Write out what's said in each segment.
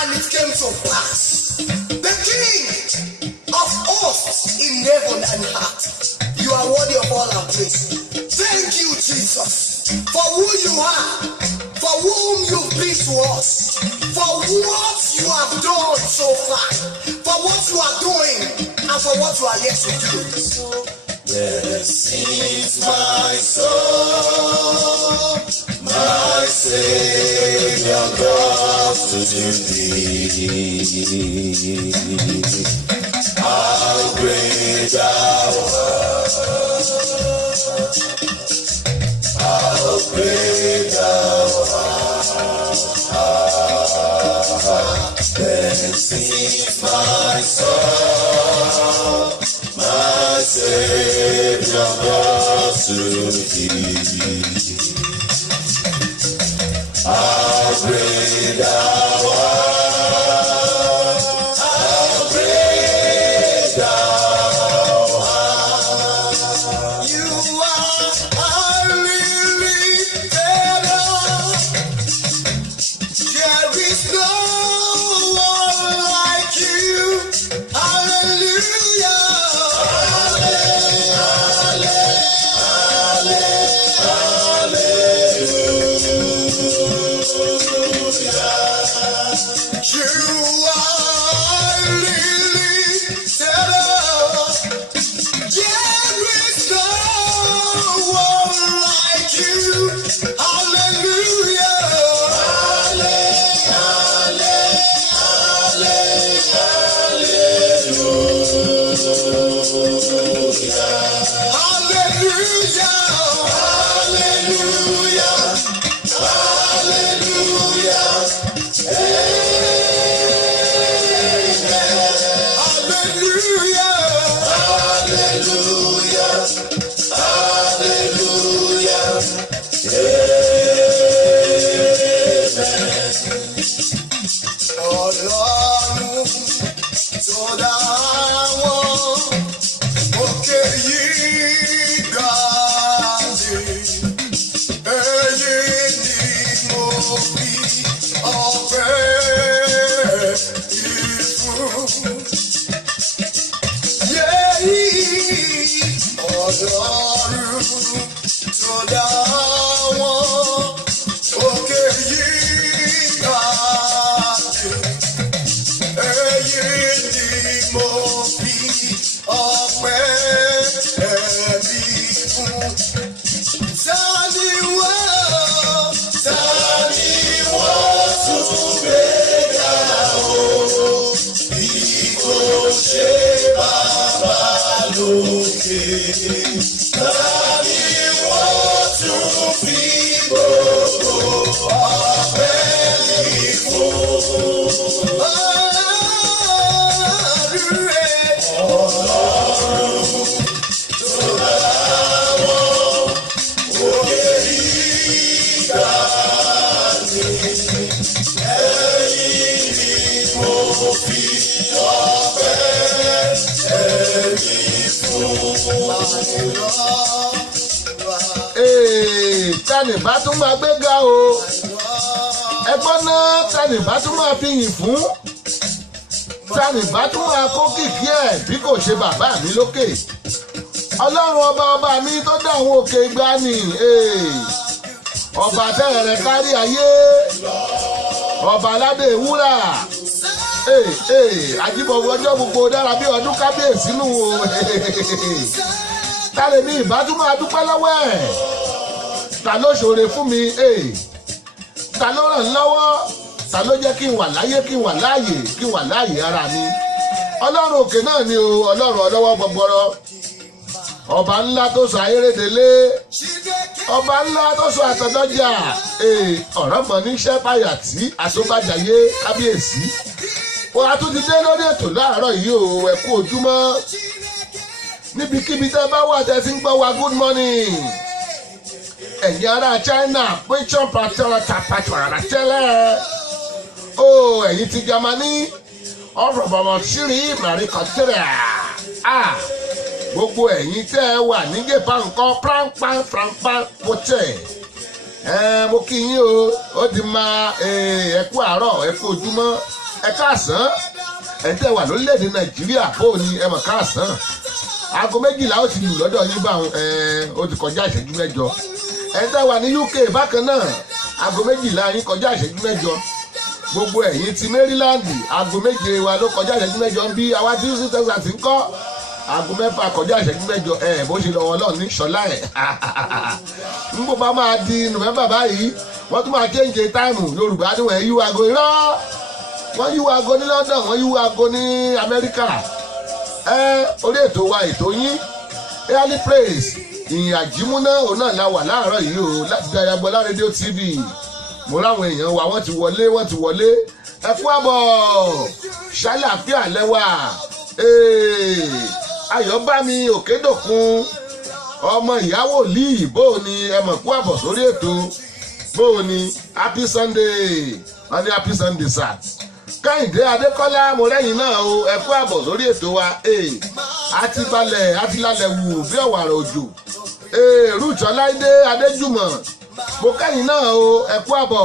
and it came to pass. The King of hosts in heaven and earth, you are worthy of all our praise. Thank you, Jesus, for who you are, for whom you've been to us, for what you have done so far, for what you are doing, and for what you are yet to do. Blessed is my soul, my Savior God to thee. How great thou art, how great thou art. Blessed is my soul, my Savior God to thee. How great thou art, how great thou art. You are highly lifted up. There is no one like you. Hallelujah. Tani bá tún máa gbéga o, ẹgbọ́n náà tani bá tún máa fi yìn fún, tani bá tún máa kó kìkì ẹ̀ bí kò ṣe bàbá mi lókè. Ọlọ́run ọba mi tó dá àwọn òkè ìgbàanì, ọba tẹ́rẹ̀rẹ̀ kárí ayé, ọba aládé wúrà, àjíbọ̀wọ̀ ọjọ́ gbogbo dára bí ọdún kábíyèsí nù o. Tálẹ̀ mi ìbá tún máa dúpẹ́ lọ́wọ́ ẹ̀. Ta ló ṣoore fún mi? Ta ló ràn lọ́wọ́? Ta ló jẹ́ kí n wà láyé, kí n wà láàyè, kí n wà láàyè ara mi? Ọlọ́run òkè náà ni o, Ọlọ́run ọlọ́wọ́ gbọgbọrọ. Ọba ńlá tó sọ ayérédélé, ọba ńlá tó sọ àtọ̀dọ́jà, ọ̀rọ̀ mọ̀ níṣẹ́ páyà tí àtúbàjáyé kábíyèsí. Wọ́n á tún ti dé lórí ètò láàárọ̀ yìí o, ẹ kú ojúmọ́. Níbikíbi tẹ́ bá wà tẹ́ ti ń gbọ́ wa good morning. Ẹ̀yin ará China pẹ́ṣọ́n pàtẹ́rọ tàpàtàrà tẹ́lẹ̀. Ó ẹ̀yin ti Germany ọ̀rọ̀ bọ̀mọ̀ sírí màrí kọ́tẹ́rẹ̀. Gbogbo ẹ̀yin tẹ́ ẹ wà ní Japan nǹkan pranpan pranpan pọ̀tẹ́. mo kí yín o ó ti máa ẹ kú àárọ̀ ẹ kú ojúmọ́ ẹ káàsán ẹ tẹ́ wà lórílẹ̀‐èdè Nàìjíríà bó ni ẹ mọ̀ káàsán aago 12 ó ti lù lọ́dọ̀ yín báwọn ó ti kọjá ìṣẹ́jú 8 ẹ tẹ́ wà ní UK bákan náà aago 12 yín kọjá ìṣẹ́jú 8 gbogbo ẹ̀yin ti Maryland aago 7 wa ló kọjá ìṣẹ́jú 8 ń bí àwa tí Houston Texas ń kọ́ aago 6 kọjá ìṣẹ́jú 8 bó ṣe lọ́wọ́ náà ní ṣọlá ẹ̀ ń bó bá máa di November báyìí wọ́n tún máa change time Yorùbá ní wọ́n yíwọ́ aago irọ́ wọ́n yíwọ́ aago ní London wọ́n yíwọ́ aago ní Amẹ́ríkà orí ètò wa ètò yín early praise ìyìn àjímúná òun náà la wà láàárọ̀ yìí o láti Dayagbọ́lá rédíò TV mo ráwọn èèyàn wa wọ́n ti wọlé ẹ kú àbọ̀ ṣàlàáfíà lẹ́wà Ayọ̀bámi Òkèdòkun ọmọ ìyàwó líì bó ni ẹ mọ̀ kú àbọ̀ sórí ètò bó ni happy Sunday wọ́n ní happy Sunday sir Kẹ́hìndé Adékọ́lá mo rẹ́yìn náà o ẹ kú àbọ̀ sórí ètò wa àti lálẹ́ wù bí ọ̀wàrà òjò Ruth Ọláìdé Adéjùmọ̀ mo kẹ́yìn náà o ẹ kú àbọ̀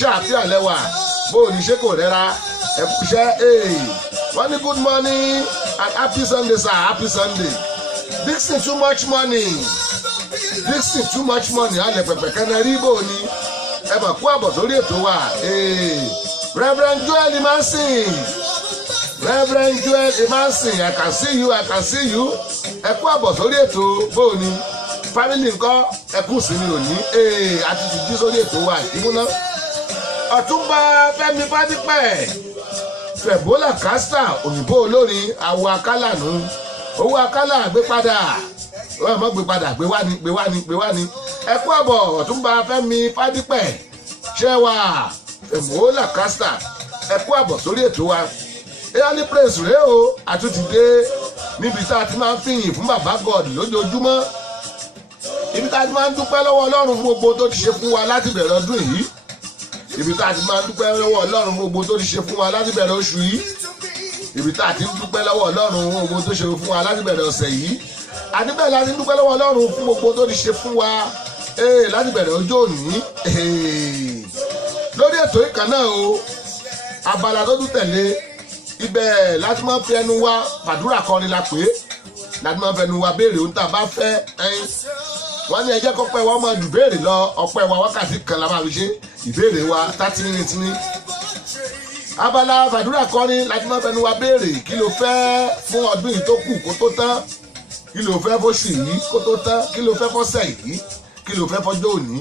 ṣàfihàn lẹ́wà bó ní ṣe kò rẹ́ra ẹ kú iṣẹ́ wọ́n ní good morning and happy Sunday sir happy Sunday Dixon too much money alẹ́ pẹ̀pẹ̀ kẹ́nẹ́ rí bò ní ẹ bọ̀ kú àbọ̀ sórí ètò wa Reverend Joel Emansin I can see you ẹ kú àbọ̀ sórí ètò bò ní family nǹkan ẹkú sí mi ò ní àti ti jí sórí ètò wa ìmúná Ọ̀túnba Fẹ́mi Fádípẹ̀ Fẹ̀bólà kásítà òyìnbó olórin àwọ̀ akálà nù owó akálà gbé padà wọ́n mọ̀ gbé padà gbé wá ní ẹkú àbọ̀ Ọ̀túnba Fẹ́mi Fádípẹ̀ ṣẹ́wà Fẹ̀bólà kásítà ẹkú àbọ̀ sórí ètò wa early praise rèé o àtúntì dé níbi tá a ti máa ń fìyìn fún bàbá God lójoojúmọ́ ibi tá a ti máa ń dúpẹ́ lọ́wọ́ Ọlọ́run fún gbogbo tó ti ṣe fún wa láti bẹ̀rẹ̀ ọdún yìí ibi tá a ti máa ń dúpẹ́ lọ́wọ́ Ọlọ́run fún gbogbo tó ti ṣe fún wa láti bẹ̀rẹ̀ oṣù yìí ibi tá a ti ń dúpẹ́ lọ́wọ́ Ọlọ́run fún gbogbo tó ṣe fún wa láti bẹ̀rẹ̀ ọ̀sẹ̀ yìí àdúgbẹ́ láti dúpẹ́ lọ́wọ́ Ọlọ́run fún gbogbo tó ti ṣe fún wa láti bẹ̀rẹ̀ ọjọ́ òní lórí ètò ìkan náà o abala tó tún tẹ̀lé ibẹ̀ láti máa fi ẹnu wa pàdúrà kọrin la pé láti máa fi ẹnu wa béèrè ohun tá a bá fẹ́ wọ́n ní ẹjẹ́ kọ́pẹ́ wa máa jù béèrè lọ ọpẹ́ wa wákàtí kan la máa fi ṣe ìbéèrè wa 30 minutes ní. abala fàdúrà kọrin láti máa fẹnu wa béèrè kí ló fẹ́ fún ọdún yìí tó kù kó tó tán kí ló fẹ́ fóṣù yìí kó tó tán kí ló fẹ́ fọ́sẹ̀ yìí kí ló fẹ́ fọ́jọ́ òní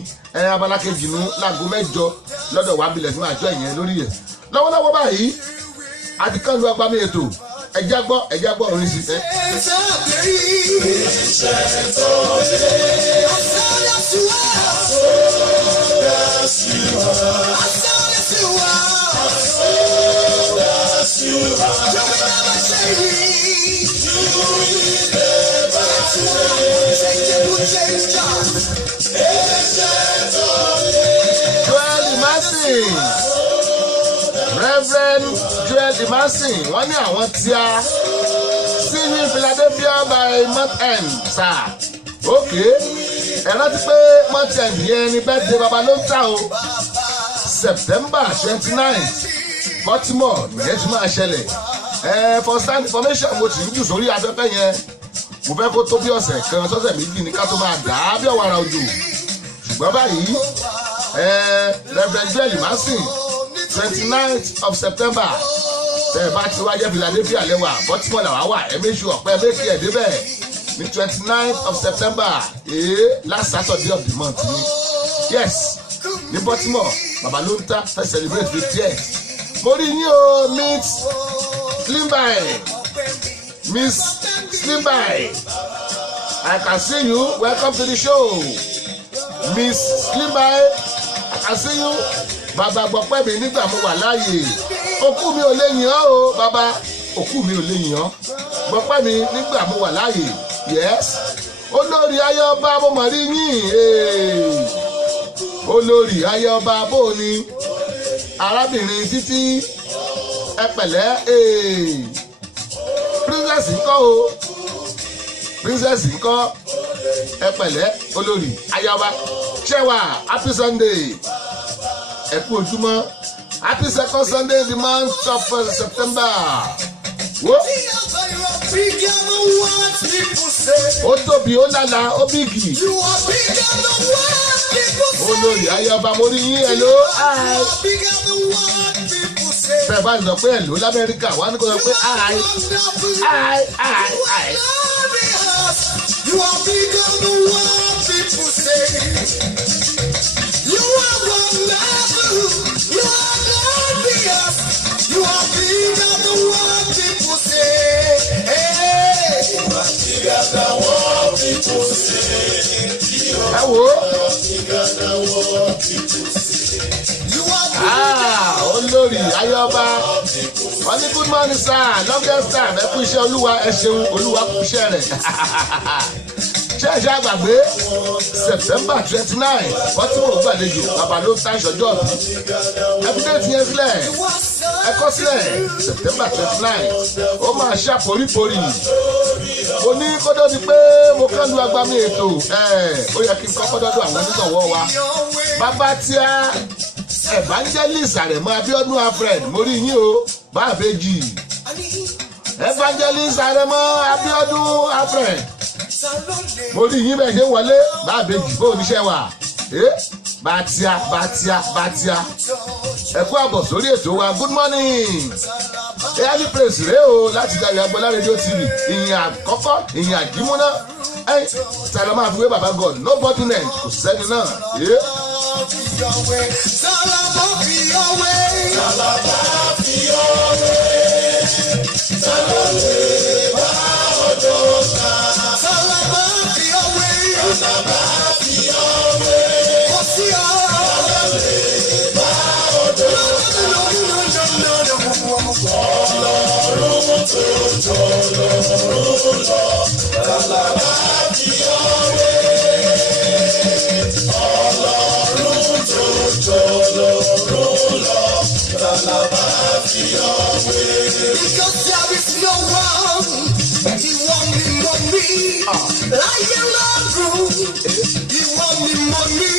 abala kejì nu láago 8 lọ́dọ̀ wa bilẹ̀ tí máa jọ ìyẹn lórí ẹ̀ lọ́wọ́lọ́wọ́ báyìí àti kán lu agbami ètò ẹjá gbọ́ orin sí ẹ. Joel Emansin Reverend Joel Emansin wọ́n ní àwọn tí a sí ní Philadelphia by month end sir okay ẹ rántí pé month end yẹn ni birthday baba ló ń ta o September 29th Baltimore nìyẹn ti máa ṣẹlẹ̀ for stand information mo ti ń jù sórí afẹ́fẹ́ yẹn mo fẹ́ kó tó bí ọ̀sẹ̀ kan sọ́sẹ̀ méjì ní ká tó máa dà á bí ọ̀wàrà òjò ṣùgbọ́n báyìí Reverend Joel Emansin 29th of September tẹ́ ẹ bá ti wájẹ́ Philadelphia lẹ́wà Baltimore làwà wà ẹ méjì ọ̀pẹ́ méjì ẹ̀ débẹ̀ ní 29th of September last Saturday of the month ni yes ní Baltimore baba ló ń ta fẹ́ celebrate 50th mo rí yín o Miss Slimby I can see you welcome to the show Miss Slimby I can see you bàbá gbọ́pẹ́ mi nígbà mo wà láàyè òkú mi ò lè yìn ọ́ o bàbá òkú mi ò lè yìn ọ́ gbọ́pẹ́ mi nígbà mo wà láàyè yes olórí ayọba mo mọ̀ rí yín olórí ayọba bó ni arábìnrin Títí ẹ pẹ̀lẹ́ princess ńkọ́ o princess ńkọ́ ẹ pẹ̀lẹ́ olórí ayọba Ṣẹ́wà, happy Sunday. Ẹ kú ojúmọ́. Happy second Sunday in the month of September. Wo? Ó tóbi, ó lálá, ó bígì. Olórí ayọba mo rí yín hello. Bẹ́ẹ̀ bá sọ pé hello l'Amẹ́ríkà, wá ní kó sọ pé hi. You are bigger than what people say. You are wonderful. You are glorious. You are bigger than what people say. Hey. You are bigger than what people say. You are bigger than what people say. You are olórí ayọba wọ́n ní good morning sir longest time ẹ kú iṣẹ́ olúwa ẹ ṣeun olúwa kú iṣẹ́ rẹ̀ ṣẹ́ẹ̀ṣẹ́ àgbàgbé September 29 wọ́n tí wọ́n gbàlejò bàbá ló tá ìṣọ́jọ́ bí ẹbídẹ́ẹ̀tì yẹn sílẹ̀ ẹ kọ́ sílẹ̀ September 29 ó máa ṣá poríporí mo ní kódó di pé mo kàn lu agbami ètò ó yẹ kí n kọ́kọ́ dọ́dọ̀ àwọn onígbọ̀wọ́ wa bàbá tíá evangelist Àrẹ̀mọ Abíọ́dún Alfred mo rí yín o báàbéjì evangelist Àrẹ̀mọ Abíọ́dún Alfred mo rí yín bẹ́ẹ̀ ṣe ń wọlé báàbéjì bó oníṣẹ́ wà bàtíà ẹ kú àbọ̀ sórí ètò wa good morning early praise rèé o láti Dayọ̀ Agbọ́lá rédíò TV ìyìn àkọ́kọ́ ìyìn àdìmúná tàbí máa fi wé bàbá God no bottleneck kò sẹ́ni náà. Because there is no one, he want me money, like a love he want me money.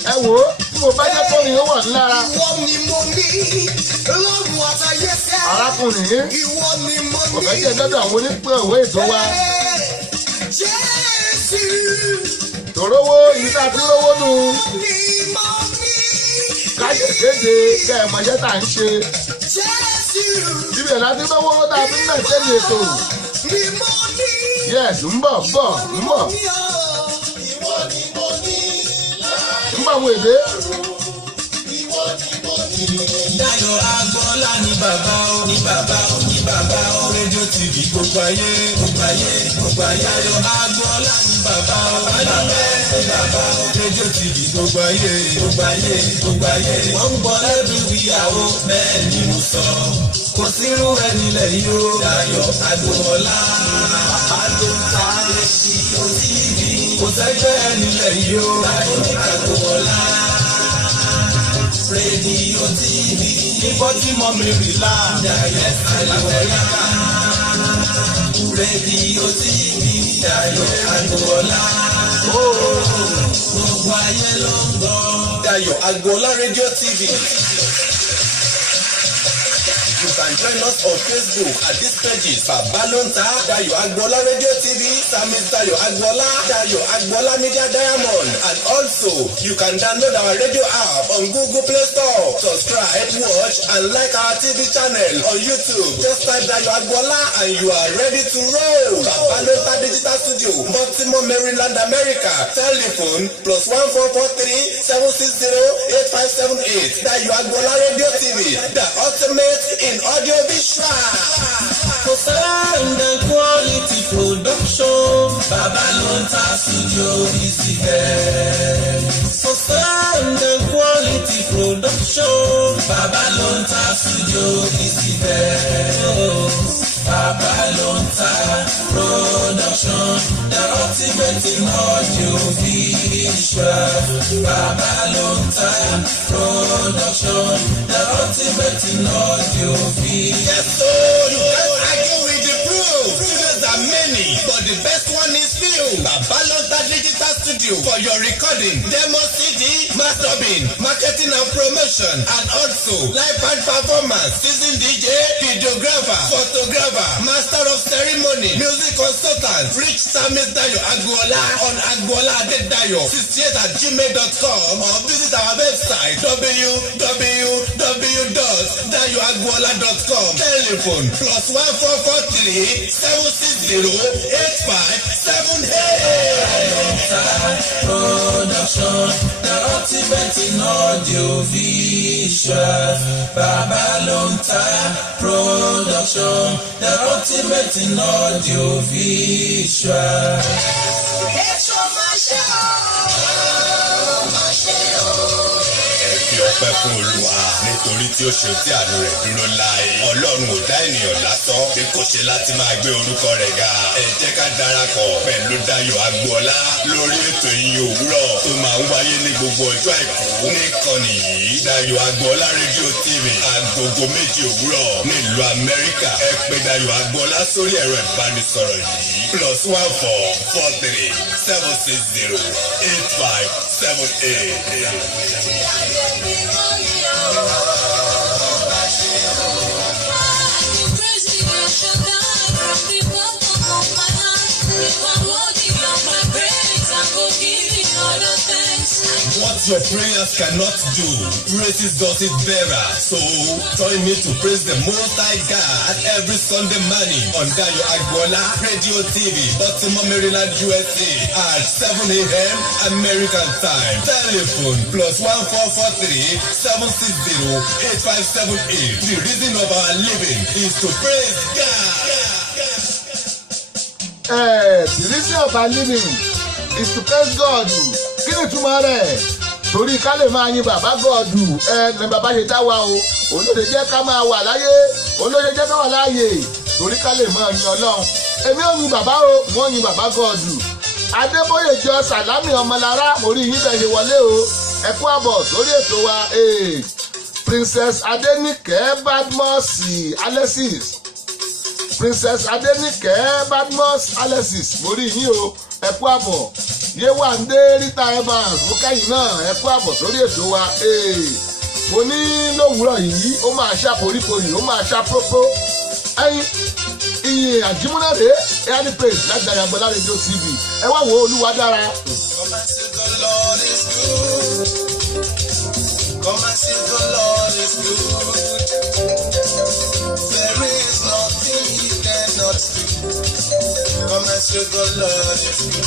Ẹ wo tí mo bá jẹ́ kọ́ni ó wà lára. He want me money, love what I say. Arákùnrin yìí He want me money. kò fẹ́ jẹ́ dọ́dọ̀ àwọn onípín òwe ètò wa. Jésù. Tòrówó yìí tá a ti rówó nù. Káṣe kéde kẹ́ ẹ̀ mọ̀ṣẹ́ tá à ń ṣe. Ibẹ̀ láti lówó tá a fi ń mẹ̀ṣẹ́ ní ètò. Yes, ń bọ̀. Ń bọ̀ àwọn èdè. Dayọ̀ Agbọ́lá ní bàbá ó rédíò TV gbogbo ayé. Dayọ̀ Agbọ́lá ní bàbá ó rédíò TV gbogbo ayé. Wọ́n ń gbọ́ lẹ́bí ìyàwó bẹ́ẹ̀ ni mo sọ. Kò sírú ẹni lẹ́yìn o. Dayọ̀ Agbọ́lá àdóńtà rédíò TV. Kò sẹ́gbẹ́ ẹni lẹ́yìn o. Dayọ̀ Agbọ́lá rédíò TV. Nígbọ́ tí mo mi rí láàdá yẹn àlàwẹ̀yà. Rédíò TV Dayọ̀ Agbọ́lá. Gbogbo ayé ló ń gbọ́. Dayọ̀ Agbọ́lá rédíò TV. You can join us on Facebook at these pages. Babalonta, Dayọ̀ Agbọ́lá Radio TV, Samis Dayọ̀ Agbọ́lá, Dayọ̀ Agbọ́lá Media Diamond, and also you can download our radio app on Google Play Store. Subscribe, watch, and like our TV channel on YouTube. Just type Dayọ̀ Agbọ́lá and you are ready to roll. Babalonta Digital Studio, Baltimore, Maryland, America. Telephone +1443 760 8578. Dayọ̀ Agbọ́lá Radio TV, the ultimate in audio visual. For sound and quality production, Babalonta Studio is the best. For sound and quality production, Babalonta Studio is the best. Babalonta Production, the ultimate in audio visual. Babalonta Production, the ultimate in audio visual. Yes, so you can't argue with the proof. Studios are many, but the best one is few. Babalonta Digital Studio. studio for your recording, demo CD, mastering, marketing and promotion, and also live band performance, season DJ, videographer, photographer, master of ceremony, music consultant. Reach Samis Dayo Agboola on agboola68@gmail.com or visit our website www.dayoagboola.com. Telephone +1443 760 8578. Production, the ultimate in audio visual. Babalonta Production, the ultimate in audio visual. Ọpẹ́ fún Olúwa nítorí tí ó ṣe tí àánú rẹ̀ dúró láé. Ọlọ́run ò dá ènìyàn lásán bí kò ṣe láti máa gbé orúkọ rẹ̀ ga. Ẹ jẹ́ ká darapọ̀ pẹ̀lú Dayọ̀ Agboola lórí ètò ìyìn òwúrọ̀ tó máa ń wáyé ní gbogbo ọjọ́ àìkú níkànnì yìí. Dayọ̀ Agboola rédíò TV agogo 2 òwúrọ̀ nílùú Amẹ́ríkà. Ẹ pè Dayọ̀ Agboola sórí ẹ̀rọ ìbánisọ̀rọ̀ yìí +1443 760 8578. What your prayers cannot do, praises does it better. So join me to praise the Most High God every Sunday morning on Dayọ̀ Agboola Radio TV, Baltimore, Maryland, USA at 7 a.m. American time. Telephone +1443 760 8578. The reason of our living is to praise God. The reason of our living is to praise God. Kí ni túmọ̀ rẹ̀? Torí ká lè máa yin bàbá God. Ní bàbá ṣe dá wa o. Òun ló lè jẹ́ ká máa wà láyé. Òun ló lè jẹ́ ká wà láàyè. Torí ká lè máa yin Ọlọ́run. Èmi ò yin bàbá o, mo yin bàbá God. Adébóyè jọ Sàlámì Ọmọlára, mo rí yín bẹ́ẹ̀ ṣe wọlé o. Ẹ kú àbọ̀ sórí ètò wa. Princess Adenike Badmus Alexis. Princess Adenike Badmus Alexis, mo rí yín o. Ẹ kú àbọ̀. Yéwàndé Rita Evans mo kẹ́yìn náà ẹ kú àbọ̀ sórí ètò wa. Mo ní lówùúrọ̀ yìí ó máa ṣá poríporí ó máa ṣá pópó. Iye àjímúnáde airly praise láti Dayọ̀ Agboola Radio TV. Ẹ wá wo Olúwa dára. Come and see the Lord is good. Come and see the Lord is good. There is nothing he cannot do. Come and see the Lord is good.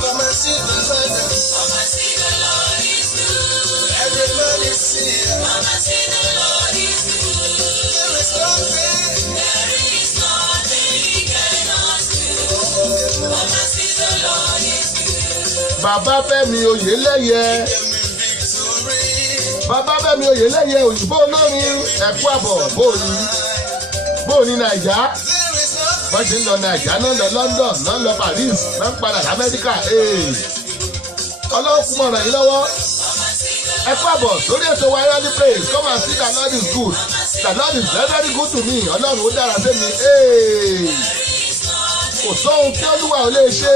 Come and see the Lord. Come and see the Lord is good. Everybody see it. Come and see the Lord is good. There is nothing he cannot do. Come and see the Lord is good. Bàbá Fẹ́mi Oyèlẹ́yẹ. Bàbá Fẹ́mi Oyèlẹ́yẹ òyìnbó olórin ẹ kú àbọ̀ bóòní Nàìjà. Wọ́n ṣe ń lọ Nàìjà náà lọ London náà lọ Paris náà ń padà l'Amẹ́ríkà. Ọlọ́run kú mọ̀ràn yín lọ́wọ́. Ẹ kú àbọ̀ sórí ètò wa early praise. Come and see that Lord is good. That Lord is very very good to me. Ọlọ́run ó dára sí mi. Kò sóhun tí Olúwa ò lè ṣe.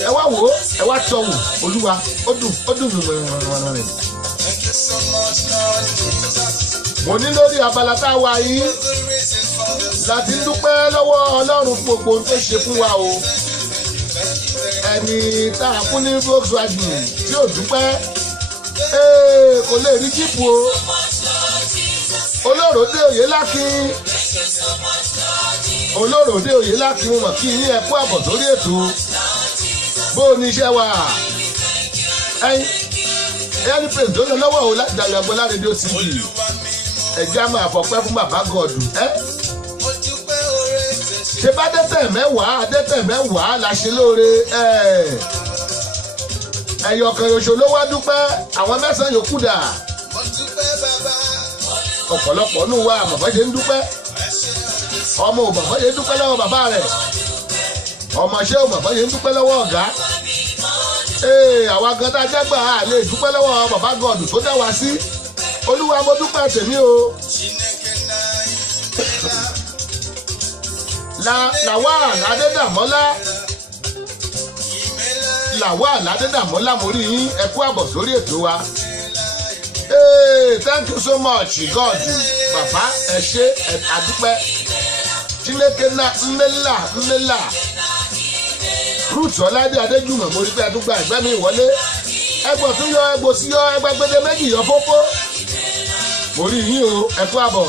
Ẹ wá wò ó, ẹ wá tọ́ wò. Olúwa ó dùn mí mọ̀ràn rẹ̀. Mo ní lórí abala tá a wà yìí láti dúpẹ́ lọ́wọ́ Ọlọ́run fún gbogbo ohun tó ṣe fún wa o. Ẹni tá a fún ní Volkswagen tí ò dúpẹ́ kò lè rí jíìpù o. Olóròdé Oyèlákin mo mọ̀ kí yín ẹ kú àbọ̀ sórí ètò. Bó o ní iṣẹ́ wa ẹni pèsè tó lọ lọ́wọ́ o láti Dayọ̀ Agboola Radio TV. Ẹ̀já máa fọpẹ́ fún bàbá God. Ṣé bá dẹ́tẹ̀ mẹ́wàá la ṣe lóore. Ẹyọkan ṣoṣo ló wá dúpẹ́ àwọn 9 yòókù dà. Ọ̀pọ̀lọpọ̀ nù wá bàbá ṣe ń dúpẹ́. Ọmọ ò bàbá ṣe ń dúpẹ́ lọ́wọ́ bàbá rẹ̀. Ọmọṣẹ́ ò bàbá ṣe ń dúpẹ́ lọ́wọ́ ọ̀gá. Àwa gan tá a jẹ́ gbà á lè dúpẹ́ lọ́wọ́ bàbá God tó dá wa sí. Olúwa mo dúpẹ́ tèmi o. Lawal Adédàmọ́lá Lawal Adédàmọ́lá mo rí yín ẹ kú àbọ̀ sórí ètò wa. Hey, thank you so much God bàbá ẹ ṣé àdúpẹ́. Chineke na mmela Ruth Ọládé Adéjùmọ̀ mo rí pé ẹdúgba ẹgbẹ́ mi wọlé. Ẹgbọ̀ tún yọ ẹgbò sí yọ ẹgbẹ́gbẹ́dẹ méjì yọ fófó. Mo rí yín o ẹ kú àbọ̀.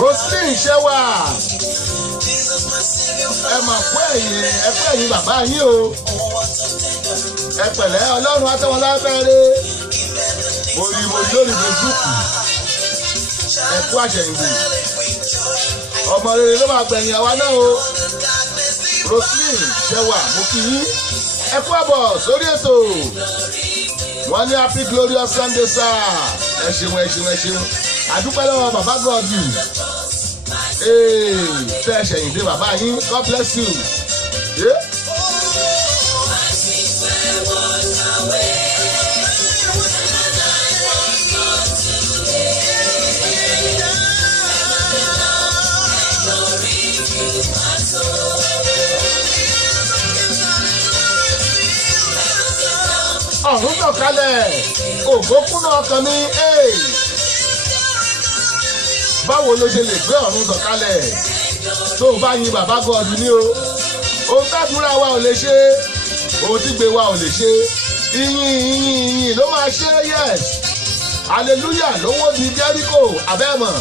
Roslyn Shewa ẹ mà kú ẹ̀yin bàbá yín o ẹ pẹ̀lẹ́ Ọlọ́run àtẹwọn lábẹ́rẹ́ mo rí lórí Facebook ẹ kú àṣẹyìnbó ọmọ rere ló máa gbẹ̀yìn àwa náà o. Roslyn Shewa mo kí yín ẹ kú àbọ̀ sórí ètò wọ́n ní happy glorious Sunday sir ẹ ṣeun àdúpẹ́ lọ́wọ́ bàbá gọ́ọ̀dù tẹ́ ẹ ṣẹ̀yìn dé bàbá yín God bless you. Ọ̀run sọ̀kalẹ̀ ògo kúnná ọkàn mi. Báwo ló ṣe lè gbé ọ̀run sọ̀kalẹ̀ tó o bá yin bàbá gọ́ọ̀dù ní o? Ohun tàdúrà wa ò lè ṣe, ohun tí gbé wa ò lè ṣe, ìyìn ló máa ṣe. Yes, hallelujah ló wó di Jericho abẹ́mọ̀.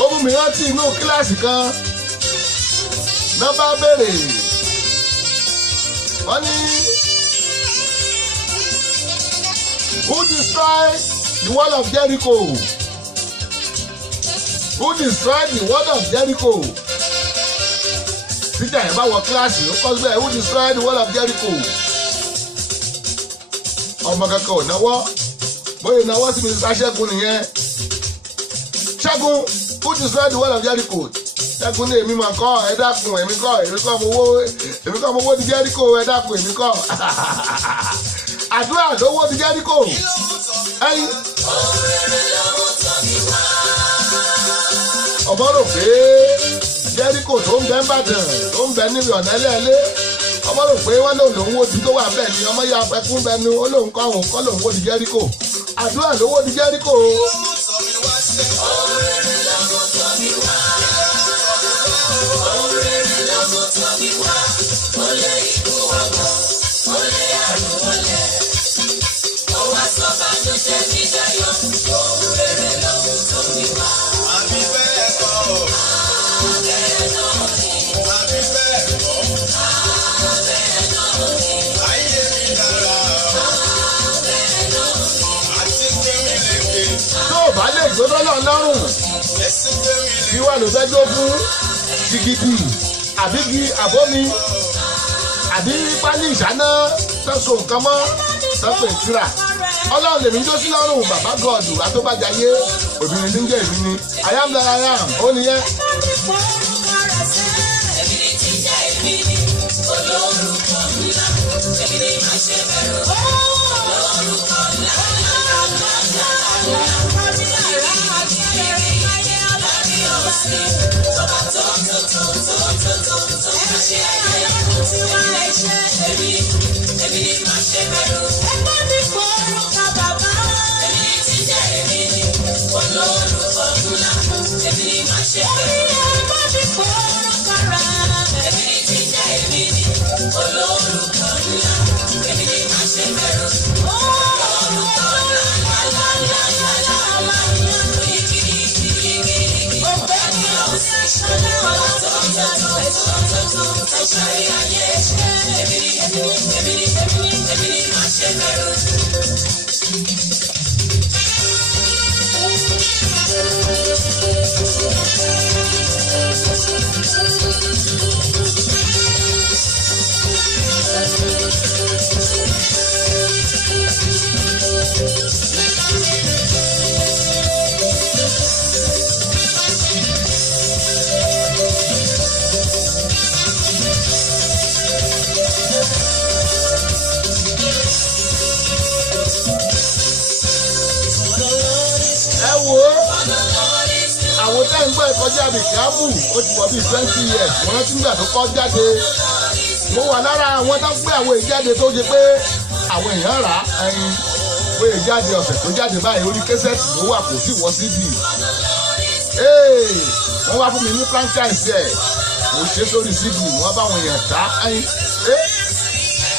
Ó mú mi rántí inú kíláàsì kan náà bá béèrè wọ́n ní who destroyed the wall of Jericho? Who destroyed the wall of Jericho? Títà ẹ̀ bá wọ kíláàsì ó kọ́ síbẹ̀ who destroyed the wall of Jericho? Ọmọ kankan ò náwó bóyá náwó sí mi Ṣẹ́gun nìyẹn. Ṣẹ́gun who destroyed the wall of Jericho? Ṣẹ́gun ní èmi máa kọ́ ẹ dákun èmi kọ́ mo wó di Jericho ẹ dákun èmi kọ́. Àdúrà ló wó di Jericho. Ẹyin. Ọmọ rò pé Jericho tó ń bẹ ń bàdàn tó ń bẹ níbi ọ̀nà ẹlẹ́ẹ̀lẹ́. Ọmọ rò pé wọ́n lòun wó di tó wà bẹ́ẹ̀ ni ọmọ ya ẹkún bẹnu ó lòun kọ́ òun kọ́ lòun wó di Jericho. Àdúrà ló wó di Jericho. Happy birthday. tó o bá lè gbóná náà lọ́rùn kí wà ló fẹ́ jó fún jìgìdì àbígi àbómi àbí pálí ìṣáná tó so nǹkan mọ́ sọ́pẹ̀ ìtura ọlọ́run lèmi jó sí lọ́rùn bàbá gọ́ọ̀dù àtọ́bàjáyé obìnrin ní jẹ́ èmi ni I am that I am ó nìyẹn. Kọjá bìkẹ́bù ó ti wọ bíi 20 years wọ́n rántí nígbà tó kọ́ jáde mo wà lára àwọn tó gbé àwọn ìjáde tó ṣe pé àwọn èèyàn rà ẹyin pé ìjáde ọ̀sẹ̀ tó jáde báyìí orí késẹ́ẹ̀tì ló wà kò sí wọ́n síbi wọ́n wá fún mi ní franchise ẹ̀ mo ṣe sórí cd wọ́n bá wọn èèyàn ta ẹyin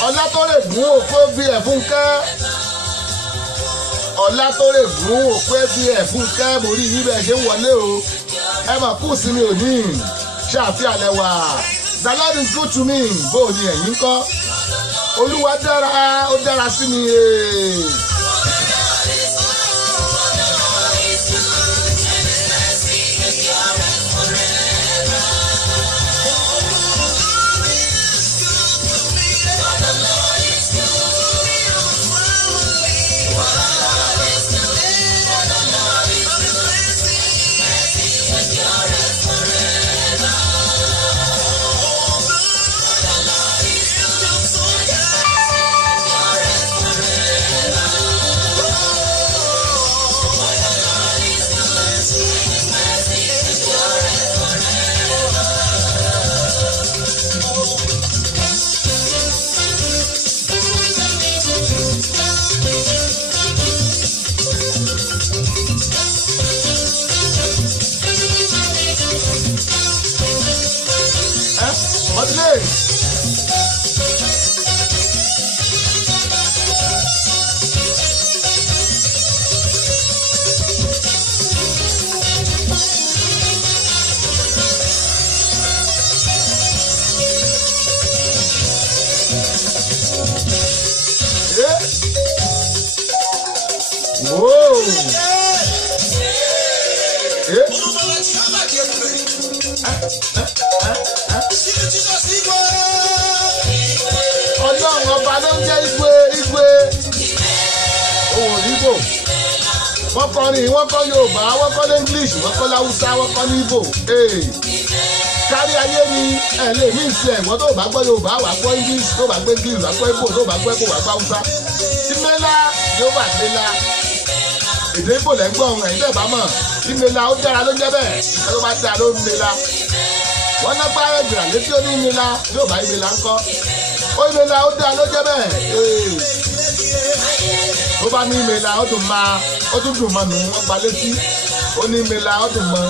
ọlá tó lè gún òkú bí ẹ̀ fún kẹ́ ọlá tó lè gún òkú bí ẹ̀ fún kẹ́ mo rí yín bẹ́ẹ̀ ṣe ń wọlé o. Ẹ mà kú sí mi ò ní ṣe àfihàn lẹ́wà the Lord is good to me bó o ní ẹ̀yìn kọ́ Olúwa dára ó dára sí mi. Ọlọ́run ọba ló ń jẹ́ igwe ohun òdìbò wọ́n kọ́ ní wọ́n kọ́ Yorùbá wọ́n kọ́ ní English wọ́n kọ́ láwùsá wọ́n kọ́ ní Igbo kárí ayé ni ẹ lè mí ìsì ẹ̀wọ́n tó bá gbọ́ Yorùbá wà gbọ́ English tó bá gbọ́ English wà gbọ́ Igbo tó bá gbọ́ Igbo wà gbọ́ Hausa tí mẹ́lá yóò bá mẹ́lá èdè Igbo lẹ́gbọ̀n ẹ̀yìn tẹ̀ bá mọ̀ tí mẹ́lá ó dára ló ń jẹ́ bẹ́ẹ̀ ẹ ló bá dára ló ń mẹ́lá wọ́n ná gbá ẹgbẹ̀rún létí ó ní mẹ́lá yóò bá ìmẹ́lá ńkọ́ ó mẹ́lá ó dára ló jẹ́ bẹ́ẹ̀ tó bá ní mẹ́lá ó dùn máa ó tún dùn mọ́ nù wọ́n gba létí ó ní mẹ́lá ó dùn mọ́.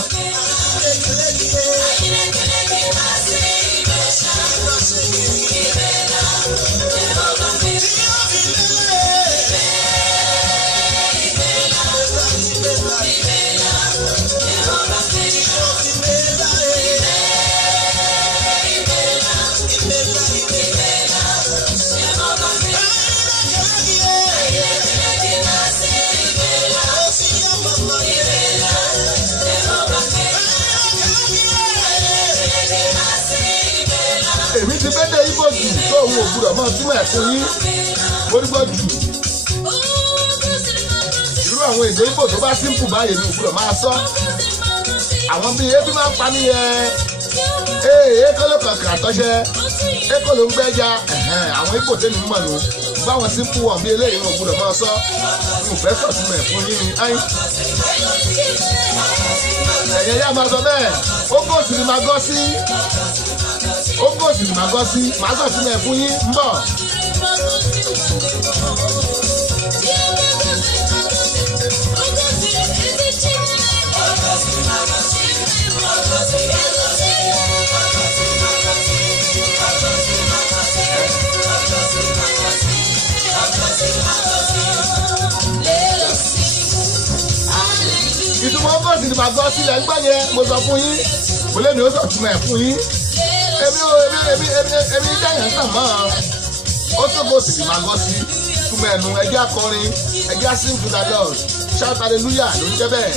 òun ò gbúdọ̀ mọ́ túmọ̀ ẹ̀ fún yín gbódúgbò jù irú àwọn èdè Ìgbò tó bá simple báyìí ni ò gbúdọ̀ máa sọ àwọn bíi ebi máa ń pa mí ekolo kankan àtọ́jẹ́ ekolo ń gbẹ́ja àwọn Ìgbò tẹ́mi mọ̀ nù báwọn simple wọn bí eléyìí wọn ò gbúdọ̀ máa sọ mo fẹ́ sọ̀túnmọ̀ ẹ̀ fún yín ni ẹ̀yẹ yá máa sọ bẹ́ẹ̀ ó gòsì ni máa gọ́ sí ó gòsì ni máa gọ́ sí máa sọ̀túnmọ̀ ẹ̀ fún yín ń bọ̀. ìtumọ̀ gọ́ọ̀sì ni màá gọ́ sílẹ̀ ńgbà yẹn mo sọ fún yín mo lé mi ó sọ̀túnmọ̀ ẹ̀ fún yín èmi dáyà sàn mọ́ ó tó gọ́ọ̀sì ni màá gọ́ sí túmọ̀ ẹ̀nu ẹjẹ́ akọrin ẹjẹ́ sing to the Lord shout hallelujah ló ń jẹ́ bẹ́ẹ̀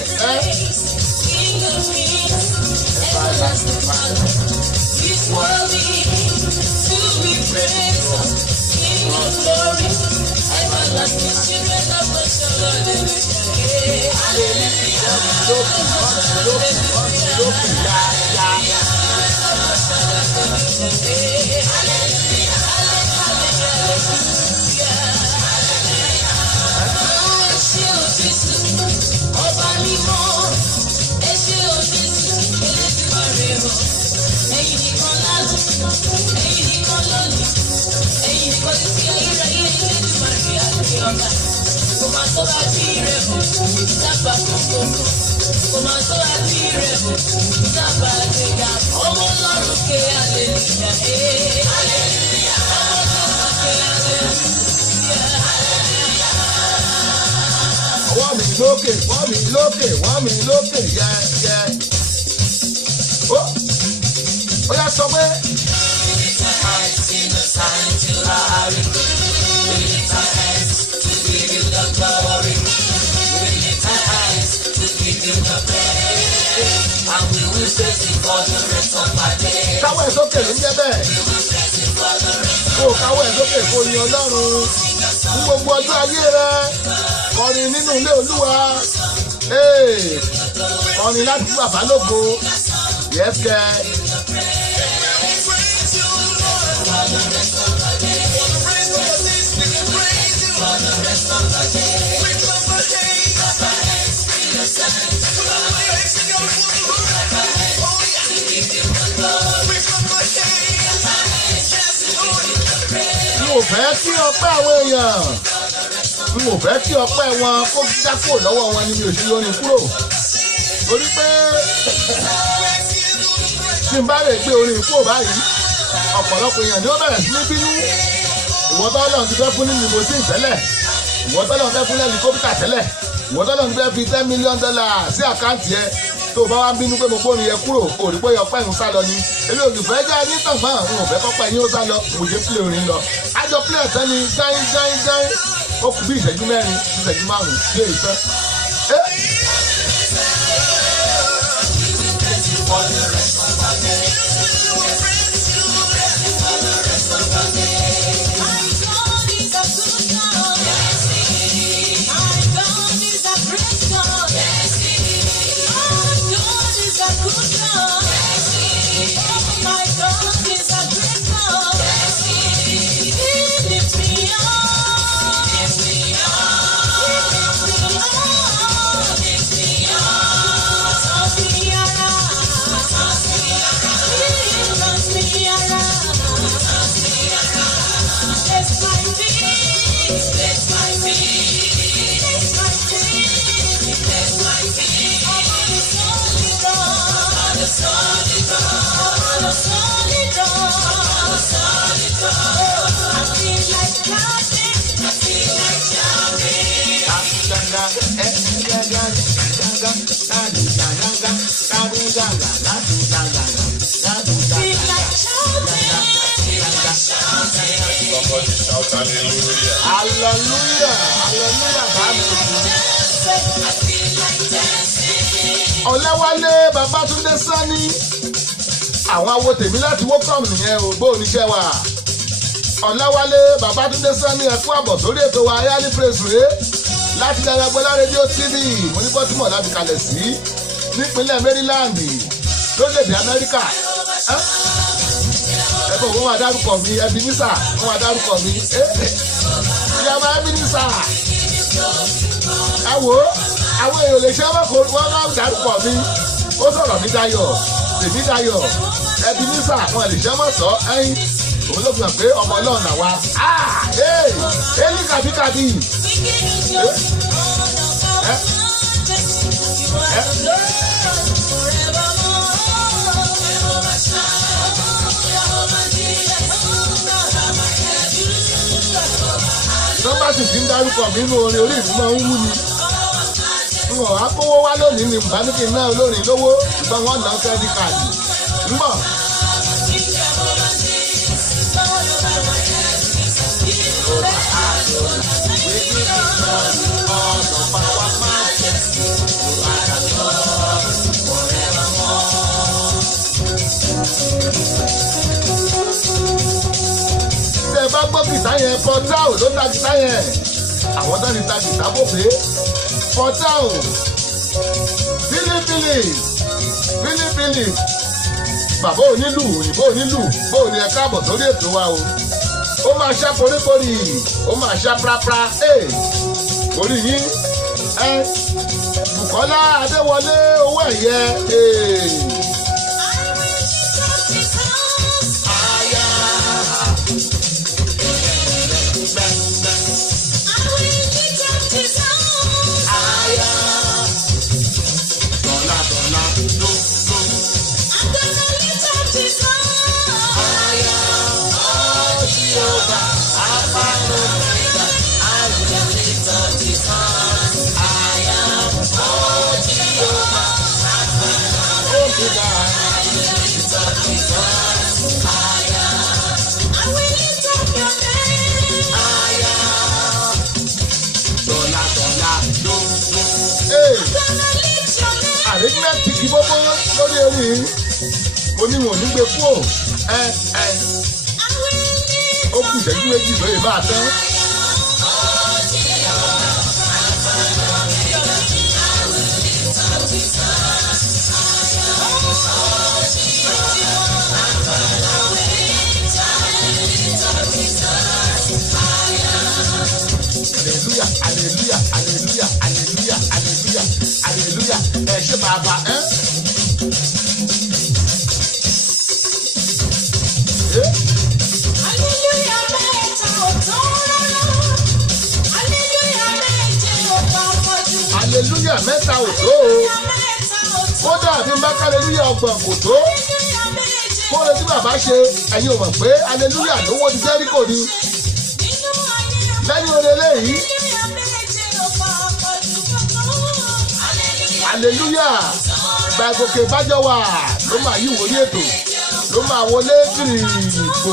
wọ́n mi lókè yẹ ó yá sọ pé. káwọ́ ẹ̀ sókè ló ń jẹ́ bẹ́ẹ̀ kó káwọ́ ẹ̀ sókè kó yin Ọlọ́run fún gbogbo ọjọ́ ayé rẹ kọrin nínú ilé Olúwa kọrin láti bàbá lógo yẹ́sẹ̀. Mo fẹ́ kí ọpẹ́ àwọn èèyàn mo fẹ́ kí ọpẹ́ wọn kó dákò lọ́wọ́ wọn ni mi ò ṣe yọrin kúrò torí pé tí n bá lè gbé orin kúrò báyìí ọ̀pọ̀lọpọ̀ èèyàn ni ó bẹ̀rẹ̀ sí ní bínú ìwọ tọ́lọ́ ti fẹ́ fún ní limousine tẹ́lẹ̀ ìwọ tọ́lọ́ fẹ́ fún helicopter tẹ́lẹ̀ ìwọ tọ́lọ́ fẹ́ fi $10 million sí àkáǹtì ẹ tó o bá wá ń bínú pé mo kó orin yẹn kúrò kò rí pé ọpẹ́ ń sá lọ ni èmi ò sì fẹ́ jẹ́ ẹni tàn mọ́ àwọn òfẹ́ kọ́pẹ́ yín ó sá lọ mo jẹ́ pílẹ̀ orin lọ àjọ pílẹ̀ tán ni dáín ó kù bí ìṣẹ́jú 4 ìṣẹ́jú 5 sí èyí tán. Ọláwálé Babátúndé Sani àwọn awo tèmi láti wọ́kọ̀m nìyẹn ò gbó oníṣẹ́ wa Ọ̀làwálé Babátúndé Sani ẹ̀kú àbọ̀ sórí ètò wa ayáni praise rèé láti Dayọ̀gbọ́lá rédíò TV mo ní bọ́tímọ̀ láti kalẹ̀ sí nípínlẹ̀ Maryland lórílẹ̀‐èdè Amẹ́ríkà. Ẹ̀kọ́ wọn máa dárúkọ mi Ebenezer wọn máa dárúkọ mi ìyàwó Ebenezer. Ẹ wò ó àwọn èèyàn lè ṣe wọ́n máa dárúkọ mi ó sọ̀rọ̀ mi dayọ̀ tèmi dayọ̀ Ebenezer wọn lè ṣe mọ̀ sọ ẹyin òun ló fi hàn pé ọmọ Ọlọ́run náà wá. Eli kàbíkàbí. Nọ́mbà sì ti ń dárúkọ mi nínú orin orí ìlú máa ń wú ni. Wọ́n á kówó wá lónìí ni bá ní kí n ná olórin lówó ṣùgbọ́n wọ́n ná kẹ́ẹ́dì káàdì. Ńbọ̀. Ṣé ẹ bá gbọ́ kìtá yẹn Portal ló ta kìtá yẹn àwọn tó ti ta kìtá bò pé Portal Philip bàbá onílù òyìnbó onílù bóun ni ẹ káàbọ̀ sórí ètò wa o ó máa ṣá koríkorí ó máa ṣá prapra orí yín Bùkọ́lá Adéwọlé owó ẹ̀yẹ arrangement kì bọ́bọ́ lórí orí mo ní wọn ò ní gbé kúò ó kù ìṣẹ́jú méjì lóye bá a tán. Hallelujah, hallelujah, hallelujah, hallelujah, hallelujah, hallelujah. Ẹ ṣé bàbá Hallelujah mẹ́ta ọ̀tọ̀ rárá. Hallelujah méje ọ̀pọ̀ àpọ̀jù. Hallelujah mẹ́ta ọ̀tọ̀ o. Kódà bí n bá hallelujah ọgbọ̀n kò tó. Kó lè tí bàbá ṣe ẹ̀yin ò mọ̀ pé hallelujah lówó ti Jẹ́ríkò ni. Lẹ́yìn orin eléyìí. Hallelujah gbàgòkè bájọ wà ló máa yí wòye ètò ló máa wọlé gírìgbò.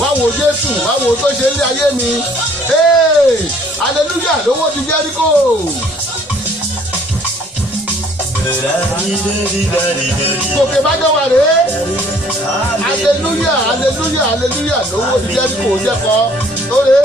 Wá wo Jésù, wá wo tó ṣe ní ayé mi. Hallelujah lówó ti Jẹ́ríkò. Gòkè bájọ́ wà rèé. hallelujah hallelujah hallelujah lówó jẹ́ kò jẹ́ kọ́ lóore.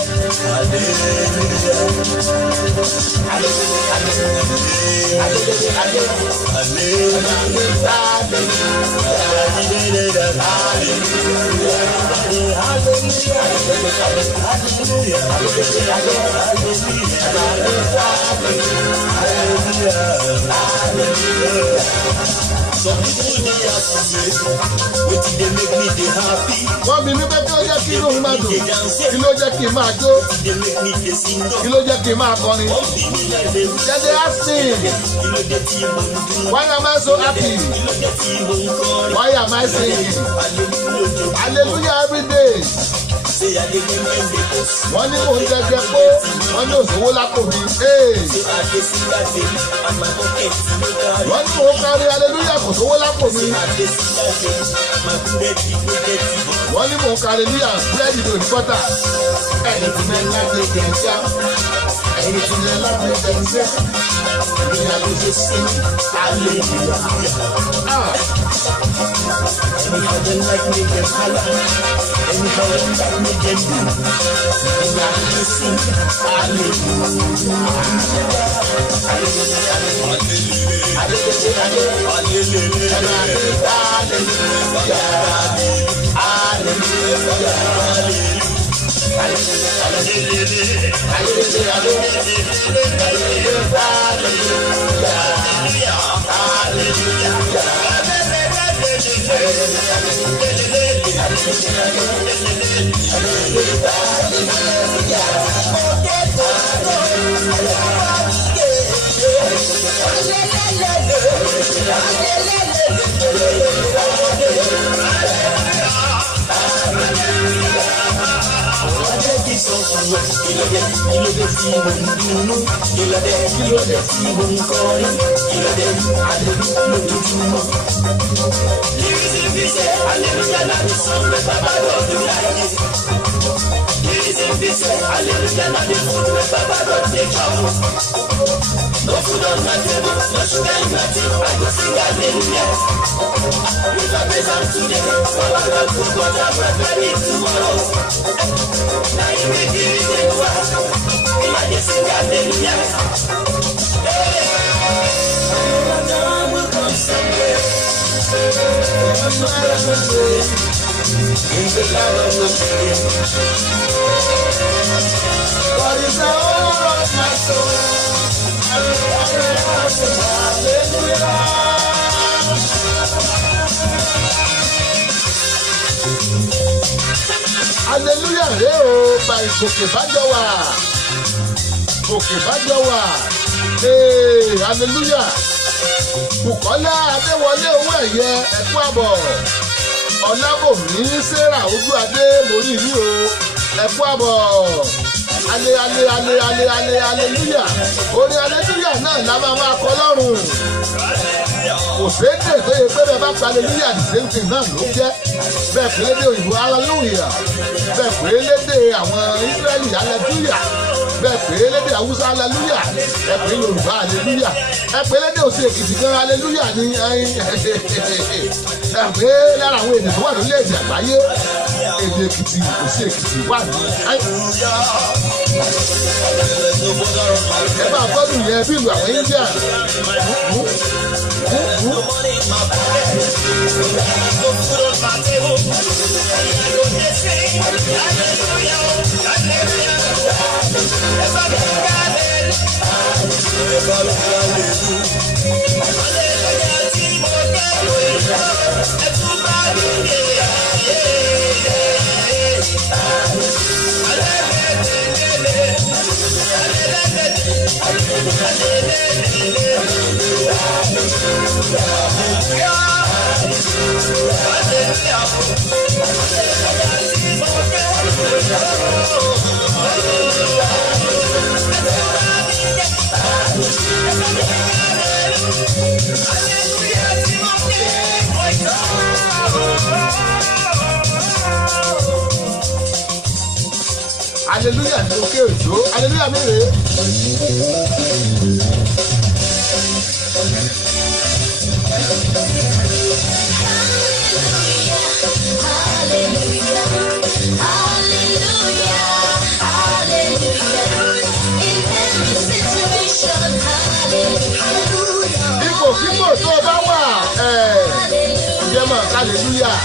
Some people dey ask me, wetin dey make me dey happy? Wọ́n bí mi pé kí ló jẹ́ kí inú mi máa dùn, kí ló jẹ́ kí n máa jó, Wetin dey make me dey sing up? kí ló jẹ́ kí n máa kọrin. Wọ́n bí mi lẹ́lẹ̀, Then they ask me, kí ló dé tí mo ń dún? why am I so happy? Kí ló dé tí mo ń kọrin? Why am I singing? Hallelujah, Hallelujah every day. say hallelujah dey post. Wọ́n ní mò ń jẹjẹ pé wọ́n ní òṣòwò lápò mi. Hey! Say I dey sing that day, and my pocket no carry. Wọ́n ní mò ń kárí hallelujah kò sówó lápò mi. I dey sing that day, and my bread no get it. Wọ́n ní mò ń kárí hallelujah búrẹ́dì ní òdìbọ́tà. Ẹni tí mi láti jẹ ń ṣá. Ẹni tí mi láti jẹ ń ṣá. Èmi àti ṣe sí hallelujah. Ah! Anyhow dem like me dem holla, anyhow dem like me dem do. Èmi àti dey sing No food on my table, no sugar in my tea. I go sing hallelujah. If I praise am today, so I go cook but I prepare it tomorrow. Now you make the reason why I dey sing hallelujah. My time will come someday. In the land of the free. God is the owner of my soul. Hallelujah rẹ o bá ìgòkè bájọ wà gòkè bájọ wà hallelujah Bùkọ́lá Adéwọlé owó ẹ̀yẹ ẹ̀kú àbọ̀ Ọlábòmí Sarah Ojúadé mórí mi o ẹ̀kú àbọ̀ hallelujah orin hallelujah náà la máa kọ lọ́rùn kò sédè tó yẹ pé bẹ́ẹ̀ bá pa hallelujah the same thing náà ló jẹ́ bẹ́ẹ̀ pé lédè òyìnbó hallelujah bẹ́ẹ̀ pé lédè àwọn Ísírẹ́lì hallelujah bẹ́ẹ̀ pé lédè Haúsá hallelujah ẹ pé Yorùbá hallelujah ẹ pé lédè Òsì Èkìtì gan hallelujah ni ẹ pé lára àwọn èdè tó wà lórílẹ̀-èdè àgbáyé èdè Èkìtì Òsì Èkìtì wà ní. Ẹ bá gbọ́dọ̀ yẹ bí ìlú àwọn India. Hallelujah ní òkè òjò hallelujah mèrè. hallelujah.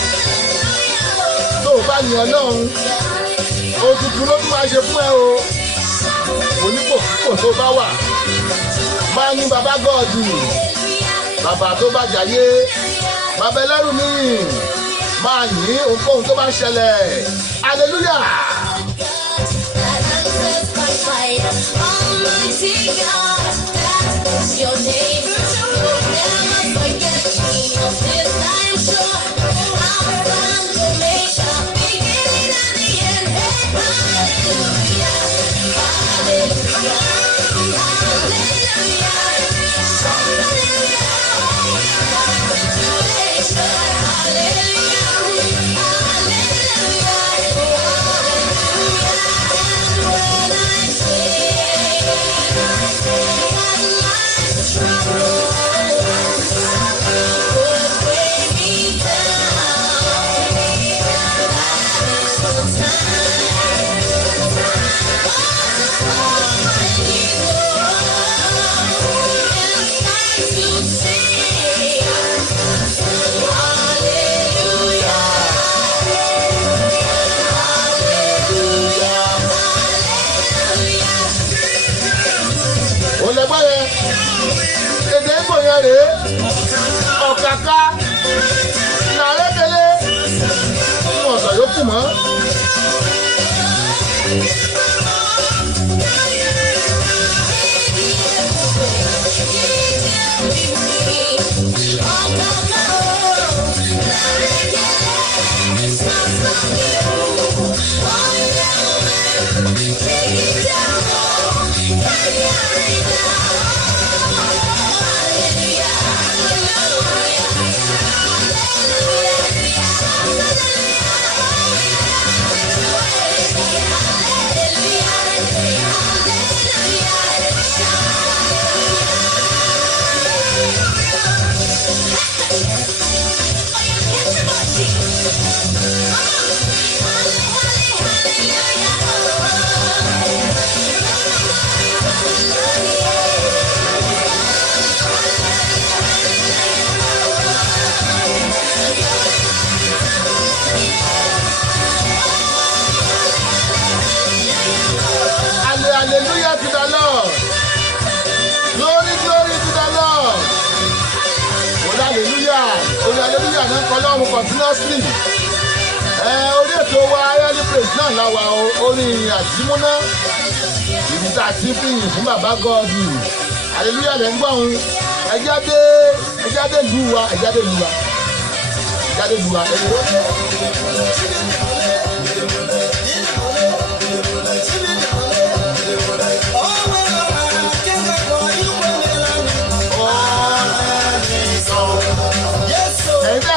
Tó o bá yin Ọlọ́run, ohun tuntun ló tún máa ṣe fún ẹ o. Onípòkípò tó bá wà, máa ní bàbá gọ́ọ̀dù, bàbá tó bá jayé, bàbá ẹlẹ́rù níyìn, máa yìn ohunkóhun tó bá ṣẹlẹ̀, hallelujah. Almighty God, that is your name. You'll never forget me of this, I'm sure. Alpha and Omega, beginning and the end. Hallelujah, hallelujah, hallelujah, hallelujah. Ọ̀kàkà nàrẹ́kẹ̀lẹ́ fún ọ̀sán yòókù mọ́. Hallelujah to the Lord. Glory, glory to the Lord. Orí hallelujah náà kọ́ lọ́run continuously. Orí ètò wa early praise náà láwa orin àjímúná. Ibi tá a ti fi yìn fún bàbá gọ́ọ̀dù. Hallelujah lẹ́ ń gbọ́ ohun. Ẹjáde lu wa.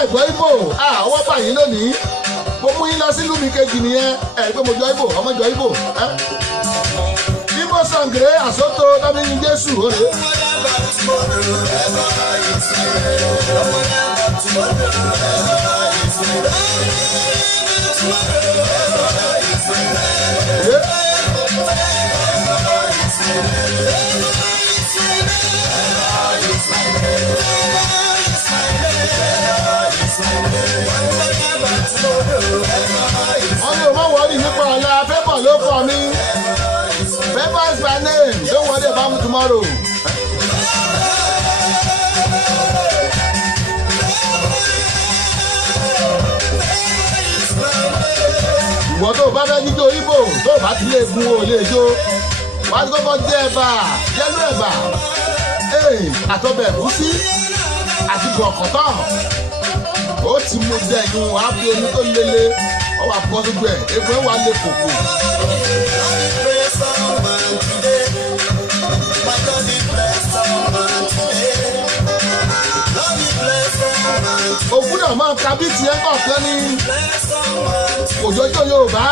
Ẹ̀gbọ́n Ibo, ọwọ́ báyìí lónìí, mo mú yín lọ sí ìlú mi kejì nìyẹn, pé mo jọ Ibo, ọmọ jọ Ibo. Ibo sàngèrè àsótó dábìyìn Jésù òde. Wọ́n ní o máa wọ́ọ̀rì nípa ọ̀la Favour ló kọ́ mi. Favour is my name, don't worry about me tomorrow. Ìwọ tó bá fẹ́ jíjó Ibo tó bá ti lè gun o lè jó. Wá ti kọ́kọ́ jẹ́ ẹ̀bà, jẹ́lú ẹ̀bà, àtọ̀bẹ̀ ẹ̀gúsí àti gbọ̀kọ̀tọ̀. Ó ti mú jẹ ìyún wá fi omi tó lele ọwọ́ àpọ̀ gbogbo ẹ̀ egun ẹ̀ wá lé kòkò. Ògùn náà máa ń ka bí tiẹ̀ kọ̀ọ̀kan ní òjòjò Yorùbá.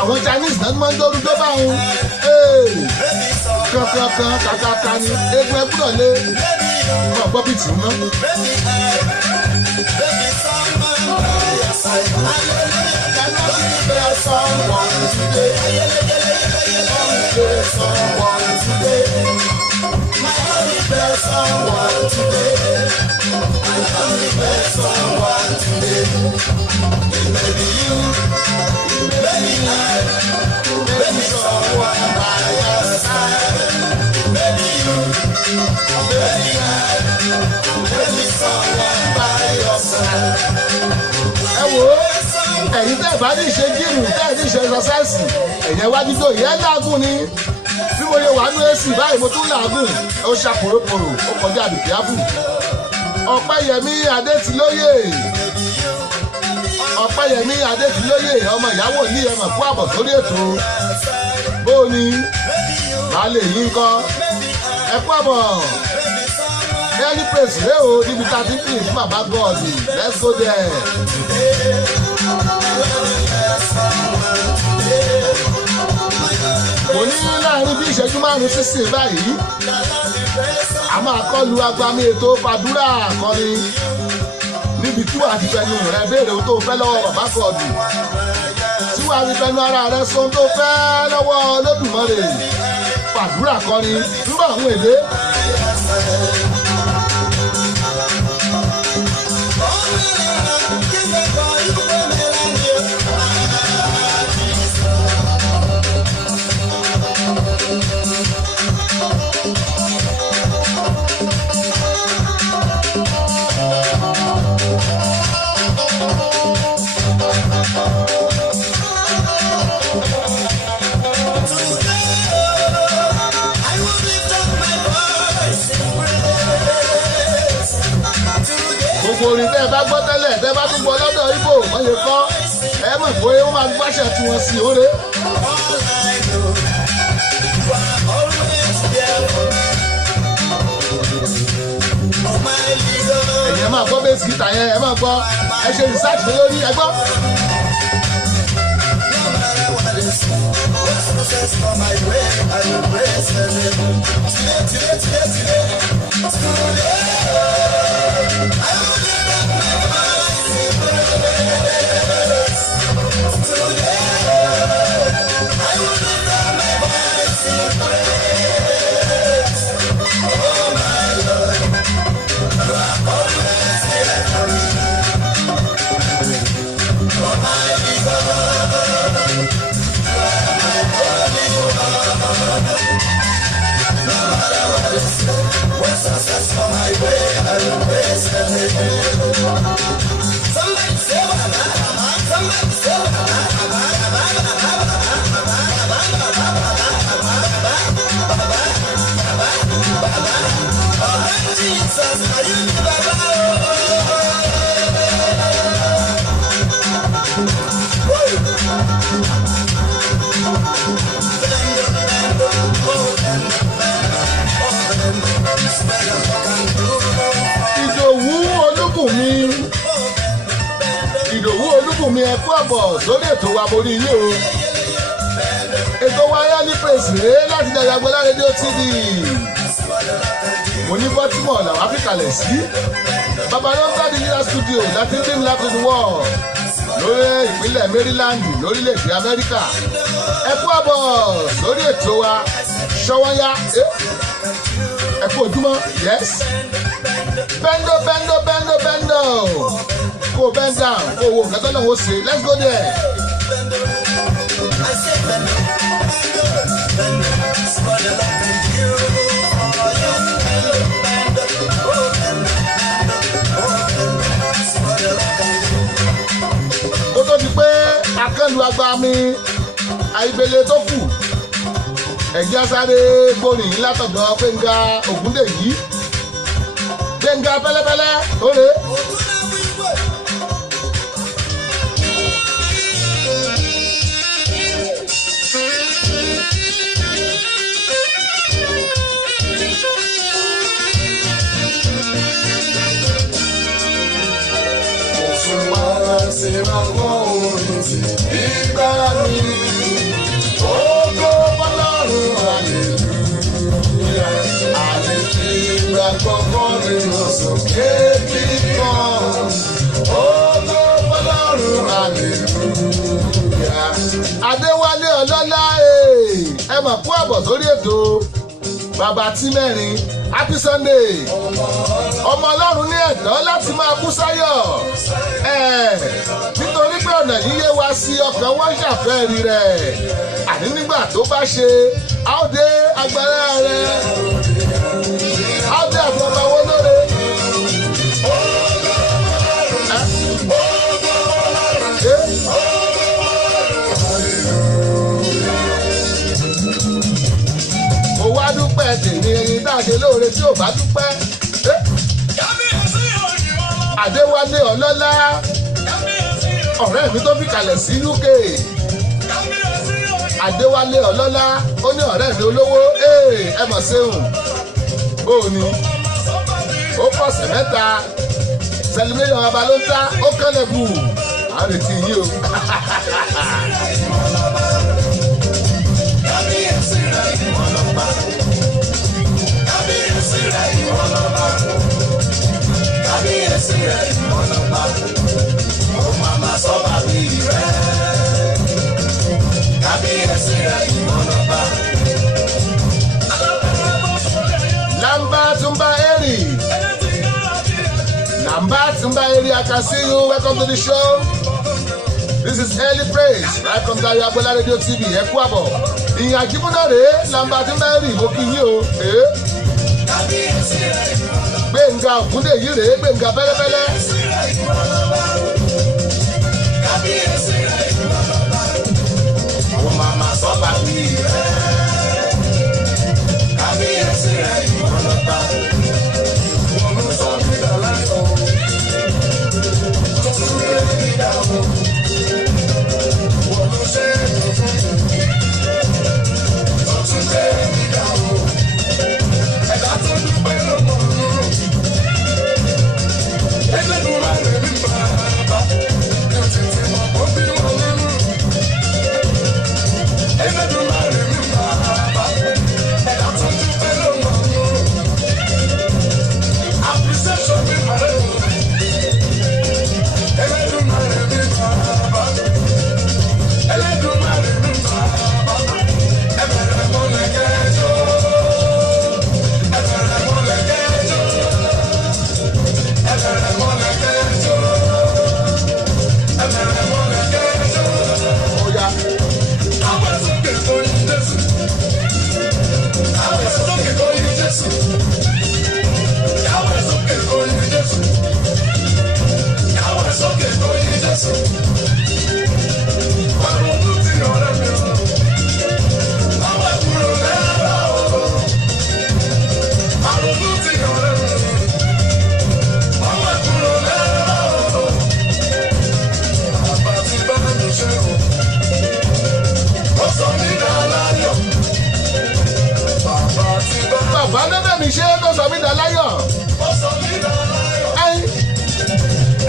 Àwọn Chinese náà máa ń dóru tó bá wọn. Kankan kàkàkà ni egun ẹ̀ gbúdọ̀ lé. Wọ́n gbọ́ bí tì í mọ́. Someone today. My only prayer met someone today. I only met someone today. It may be you, it may be I, maybe someone by your side. It may be you, maybe I, maybe someone by your side. Ẹ wò ó, ẹ̀yin tẹ́ bá ní ṣe jíìmù tẹ́ ní ṣe ẹ̀sọ́sáìsì ẹ̀yẹn wájú tó yẹ lágùn ni bí mo yẹ wà ní èsì báyìí mo tún làágùn ó ṣàpòròpòrò ó kọjá àbìkíáfù. Ọpẹ́yẹmí Adétilóyè Ọpẹ́yẹmí Adétilóyè ọmọ ìyàwó ní ẹmọ kú àbọ̀ sórí ètò bóòní baálé yìí ń kọ́ ẹ kú àbọ̀ early praise rẹ o níbi tá a ti ń pè fún bàbá God let's go there. Mo ní láàrin bí ìṣẹ́jú márùn-ún sísìn báyìí a máa kọlu agbami ètò fàdúrà akọrin níbi tí wàá ti fẹnu rẹ béèrè ohun tó fẹ́ lọ́wọ́ bàbá God tí wàá fi fẹnu ara rẹ sọ ohun tó fẹ́ lọ́wọ́ Olódùmarè fàdúrà akọrin nígbà àwọn èdè. Gbogbo orin tẹ́ ẹ bá gbọ́ tẹ́lẹ̀ tẹ́ ẹ bá tún gbọ́ lọ́dọ̀ Ìgbò wọ́n lè kọ́ ẹ mọ̀ pé ó máa gbáṣẹ tí wọ́n sì óre. Ẹ̀yẹ́ máa gbọ́ bẹ́ẹ̀sì gítà yẹn ẹ máa gbọ́ ẹ ṣe research lórí ẹ gbọ́. Ìdòwú Olúbùnmi ẹ kú àbọ̀ sórí ètò wa borí ilé o. Ètò wa yá ní pèsè láti Dayo Agboola rédíò TV. Mo ní Baltimore làwọn Áfíríkà sí. Babalọ́ńgá digital studio láti bring life to the world. Lórí ìpínlẹ̀ Maryland lórílẹ̀-èdè Amẹ́ríkà. Ẹ kú àbọ̀ sórí ètò wa Ṣọ́wọ́nyá. Ẹ kú ojúmọ́, yes. Bendo bendo bendo bendo. Go bend down, go wo nǹkan tó lọ́wọ́ ṣe, let's go there. Ó tó di pé akẹ́lu agbami àìgbélé tó kù ẹ̀jẹ̀ sáré gbórin látọ̀dọ̀ Gbénga Ògúndèyí Gbénga pẹ́lẹ́pẹ́lẹ́ lóore. Ìrànwọ́ orin ti ìgbà mi, ògo Ọlọ́run hallelujah, àlèkí ìgbàgbọ́ kọrin sókè kíkan, ògo Ọlọ́run hallelujah. Adéwálé Ọlọ́lá ẹ mà kú àbọ̀ sórí ètò bàbá tí mẹ́rin happy Sunday ọmọ ọlọ́run ní ẹ̀tọ́ láti máa kú sáyọ̀ nítorí pé ọ̀nà yíyé wa sí ọkàn wọ́n ṣàfẹ́rí rẹ̀ àní nígbà tó bá ṣe áódé agbára rẹ̀ áódé àti ọba wọn lóore. mo wá dúpẹ́ tèmi ẹyin dáadé lóore tí ò bá dúpẹ́. Adéwálé ọlọ́lá ọ̀rẹ́ mi tó fi kalẹ̀ sí UK. Adéwálé ọlọ́lá ó ní ọ̀rẹ́ mi olówó ẹ mọ̀ séhùn bóò ni ó pọ̀sẹ̀ mẹ́ta celebration abalóńtà ó kẹ́lẹ̀ bù á retí yìí o. Kábíyèsí rẹ̀ ìmọ̀lọ́pá, ó máa ma sọ bàbí rẹ̀. Kábíyèsí rẹ̀ ìmọ̀lọ́pá. Lamba Tumba Eri. Lamba Tumba Eri, I can see you. Welcome to the show. This is Early Praise, right from Dayo Agbola Radio TV. Ẹ kú àbọ̀. Ìyìn àjíbúná rèé, Lamba Tumba Eri, mo kí yín o. Kábíyèsí rẹ̀ ìmọ̀lọ́pá. Gbẹ̀ngà Ògúndèyí rèé, Gbẹ̀ngà Bẹ́lẹ́bẹ́lẹ́. Kábíyèsí rẹ̀ ìmọ̀lọ́pá, ó máa ma sọ bàbí rẹ̀. Kábíyèsí rẹ̀ ìmọ̀lọ́pá, wọ́n mú sọ mí dọ̀lá o. Tó tún lé mi dá o. Wọ́n ló ṣe é tó fún mi. Tó tún lé mi dá o. Ẹ̀dá tó dúpẹ́ lọ́mọ lóró. Ẹlẹ́dùnrà rẹ̀ mi bàbá. Yóò tètè mọ̀ bó bí wọn nínú. Ẹlẹ́dùnrà rẹ̀ mi bàbá. Ẹ̀dá tó dúpẹ́ lọ́mọ lóró. Appreciation mi bàrẹ̀ o. Ẹlẹ́dùnrà rẹ̀ mi bàbá. Ẹlẹ́dùnrà rẹ̀ mi bàbá. Ẹbẹ̀rẹ̀ mọ́lẹ̀ kẹjọ. Ẹbẹ̀rẹ̀ mọ́lẹ̀ kẹjọ. Ẹbẹ̀rẹ̀ mọ́lẹ̀ kẹjọ. Ẹbẹ̀rẹ̀ mọ́lẹ̀ kẹjọ. Oya. Àwọn sókè tó yí Jésù. Àwọn sókè tó yí Jésù. Àwọn sókè tó yí Jésù. Àwọn sókè tó yí Jésù. Àwọn tó ti ọ̀rẹ́ mi o. Àwọn kúrò lẹ́rọ o. Àwọn tó ti ọ̀rẹ́ mi o. Àwọn kúrò lẹ́rọ o. Bàbá ti bá mi ṣe o. Ó sọ mí dá láyọ̀. Bàbá ti bá mi. Bàbá lọ́dọ̀ mi ṣe é tó sọ mí dá láyọ̀. Ó sọ mí dá láyọ̀. Ẹ́yìn.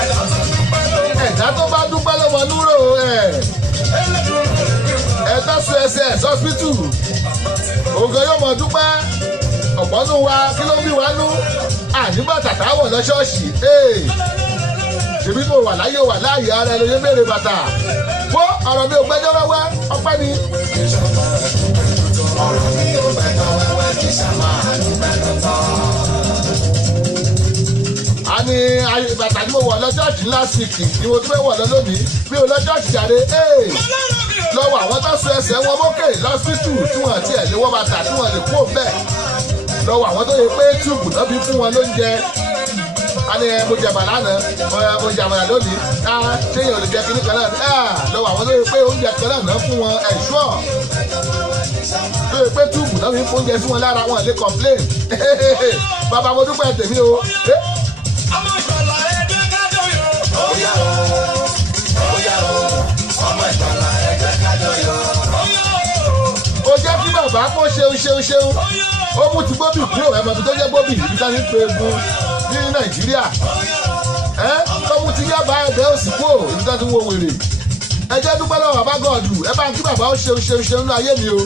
Ẹ̀dá tó dúpẹ́ lọ́wọ́. Ẹ̀dá tó bá dúpẹ́ lọ́mọ núrò Ẹlẹ́dùnrà rẹ̀ mi bàbá. ẹ̀dá sùn ẹsẹ̀ sọ́spítù. Ògùn yóò mọ̀ dúpẹ́. Ọ̀pọ̀ nù wa kí ló ń bí wa nú. Ànígbà tàtà wọ̀ lọ ṣọ́ọ̀ṣì. Ṣèbí mo wà láyé wà láàyè ara ẹ lóye béèrè bàtà. Wó ọ̀rọ̀ mi ò gbẹ́jọ́ wẹ́wẹ́ ọpẹ́ ni. Ọ̀rọ̀ mi ò gbẹ́jọ́ wẹ́wẹ́ kì í ṣàmà dúpẹ́ lọ́tọ̀. A ní bàtà tí mo wọ̀ lọ ṣọ́ọ̀ṣì last week ni mo tún fẹ́ wọ̀ lọ lónìí. Mi ò lọ ṣọ́ọ̀ṣì jáde. Lọ́wọ́ àwọn tó sọ ẹsẹ̀ wọn mókè lọ́sítù tí wọ́n ti ẹ̀ lé wọ́n bàtà tí wọ́n lè kó bẹ́ẹ̀. Lọ́wọ́ àwọn tó yẹ pé túùbù náà fi fún wọn lóúnjẹ. A ní mo jẹ̀bà lánàá, mo jàmàlà lónìí. Ṣé èèyàn lè jẹ kíní kan náà? Lọ́wọ́ àwọn tó yẹ pé oúnjẹ kan náà fún wọn ẹ̀ṣọ́. Tó yẹ pé túùbù náà fi fún oúnjẹ sí wọn lára wọn lè complain. Bàbá mo dúpẹ́ tèmi o. Ọmọ ìgbàlà ẹgbẹ́ kájọ yọ. Ó yá o, ó yá o, ọmọ ìgbàlà ẹgbẹ́ kájọ yọ. Ó yá o, Ó jẹ́ kí bàbá kó ṣeun. Ó mú ti gbóbì kúrò ẹ̀mọ́ ibi tó jẹ́ gbóbì ibi tá ní pé egun ní Nàìjíríà. Tó mú ti yá bá ẹ̀bẹ̀ òsì kúrò ibi tá ti wo wèrè. Ẹ jẹ́ dúpẹ́ lọ́wọ́ bàbá gọ̀ọ̀dù. Ẹ bá ń kí bàbá ó ṣeun nínú ayé mi o.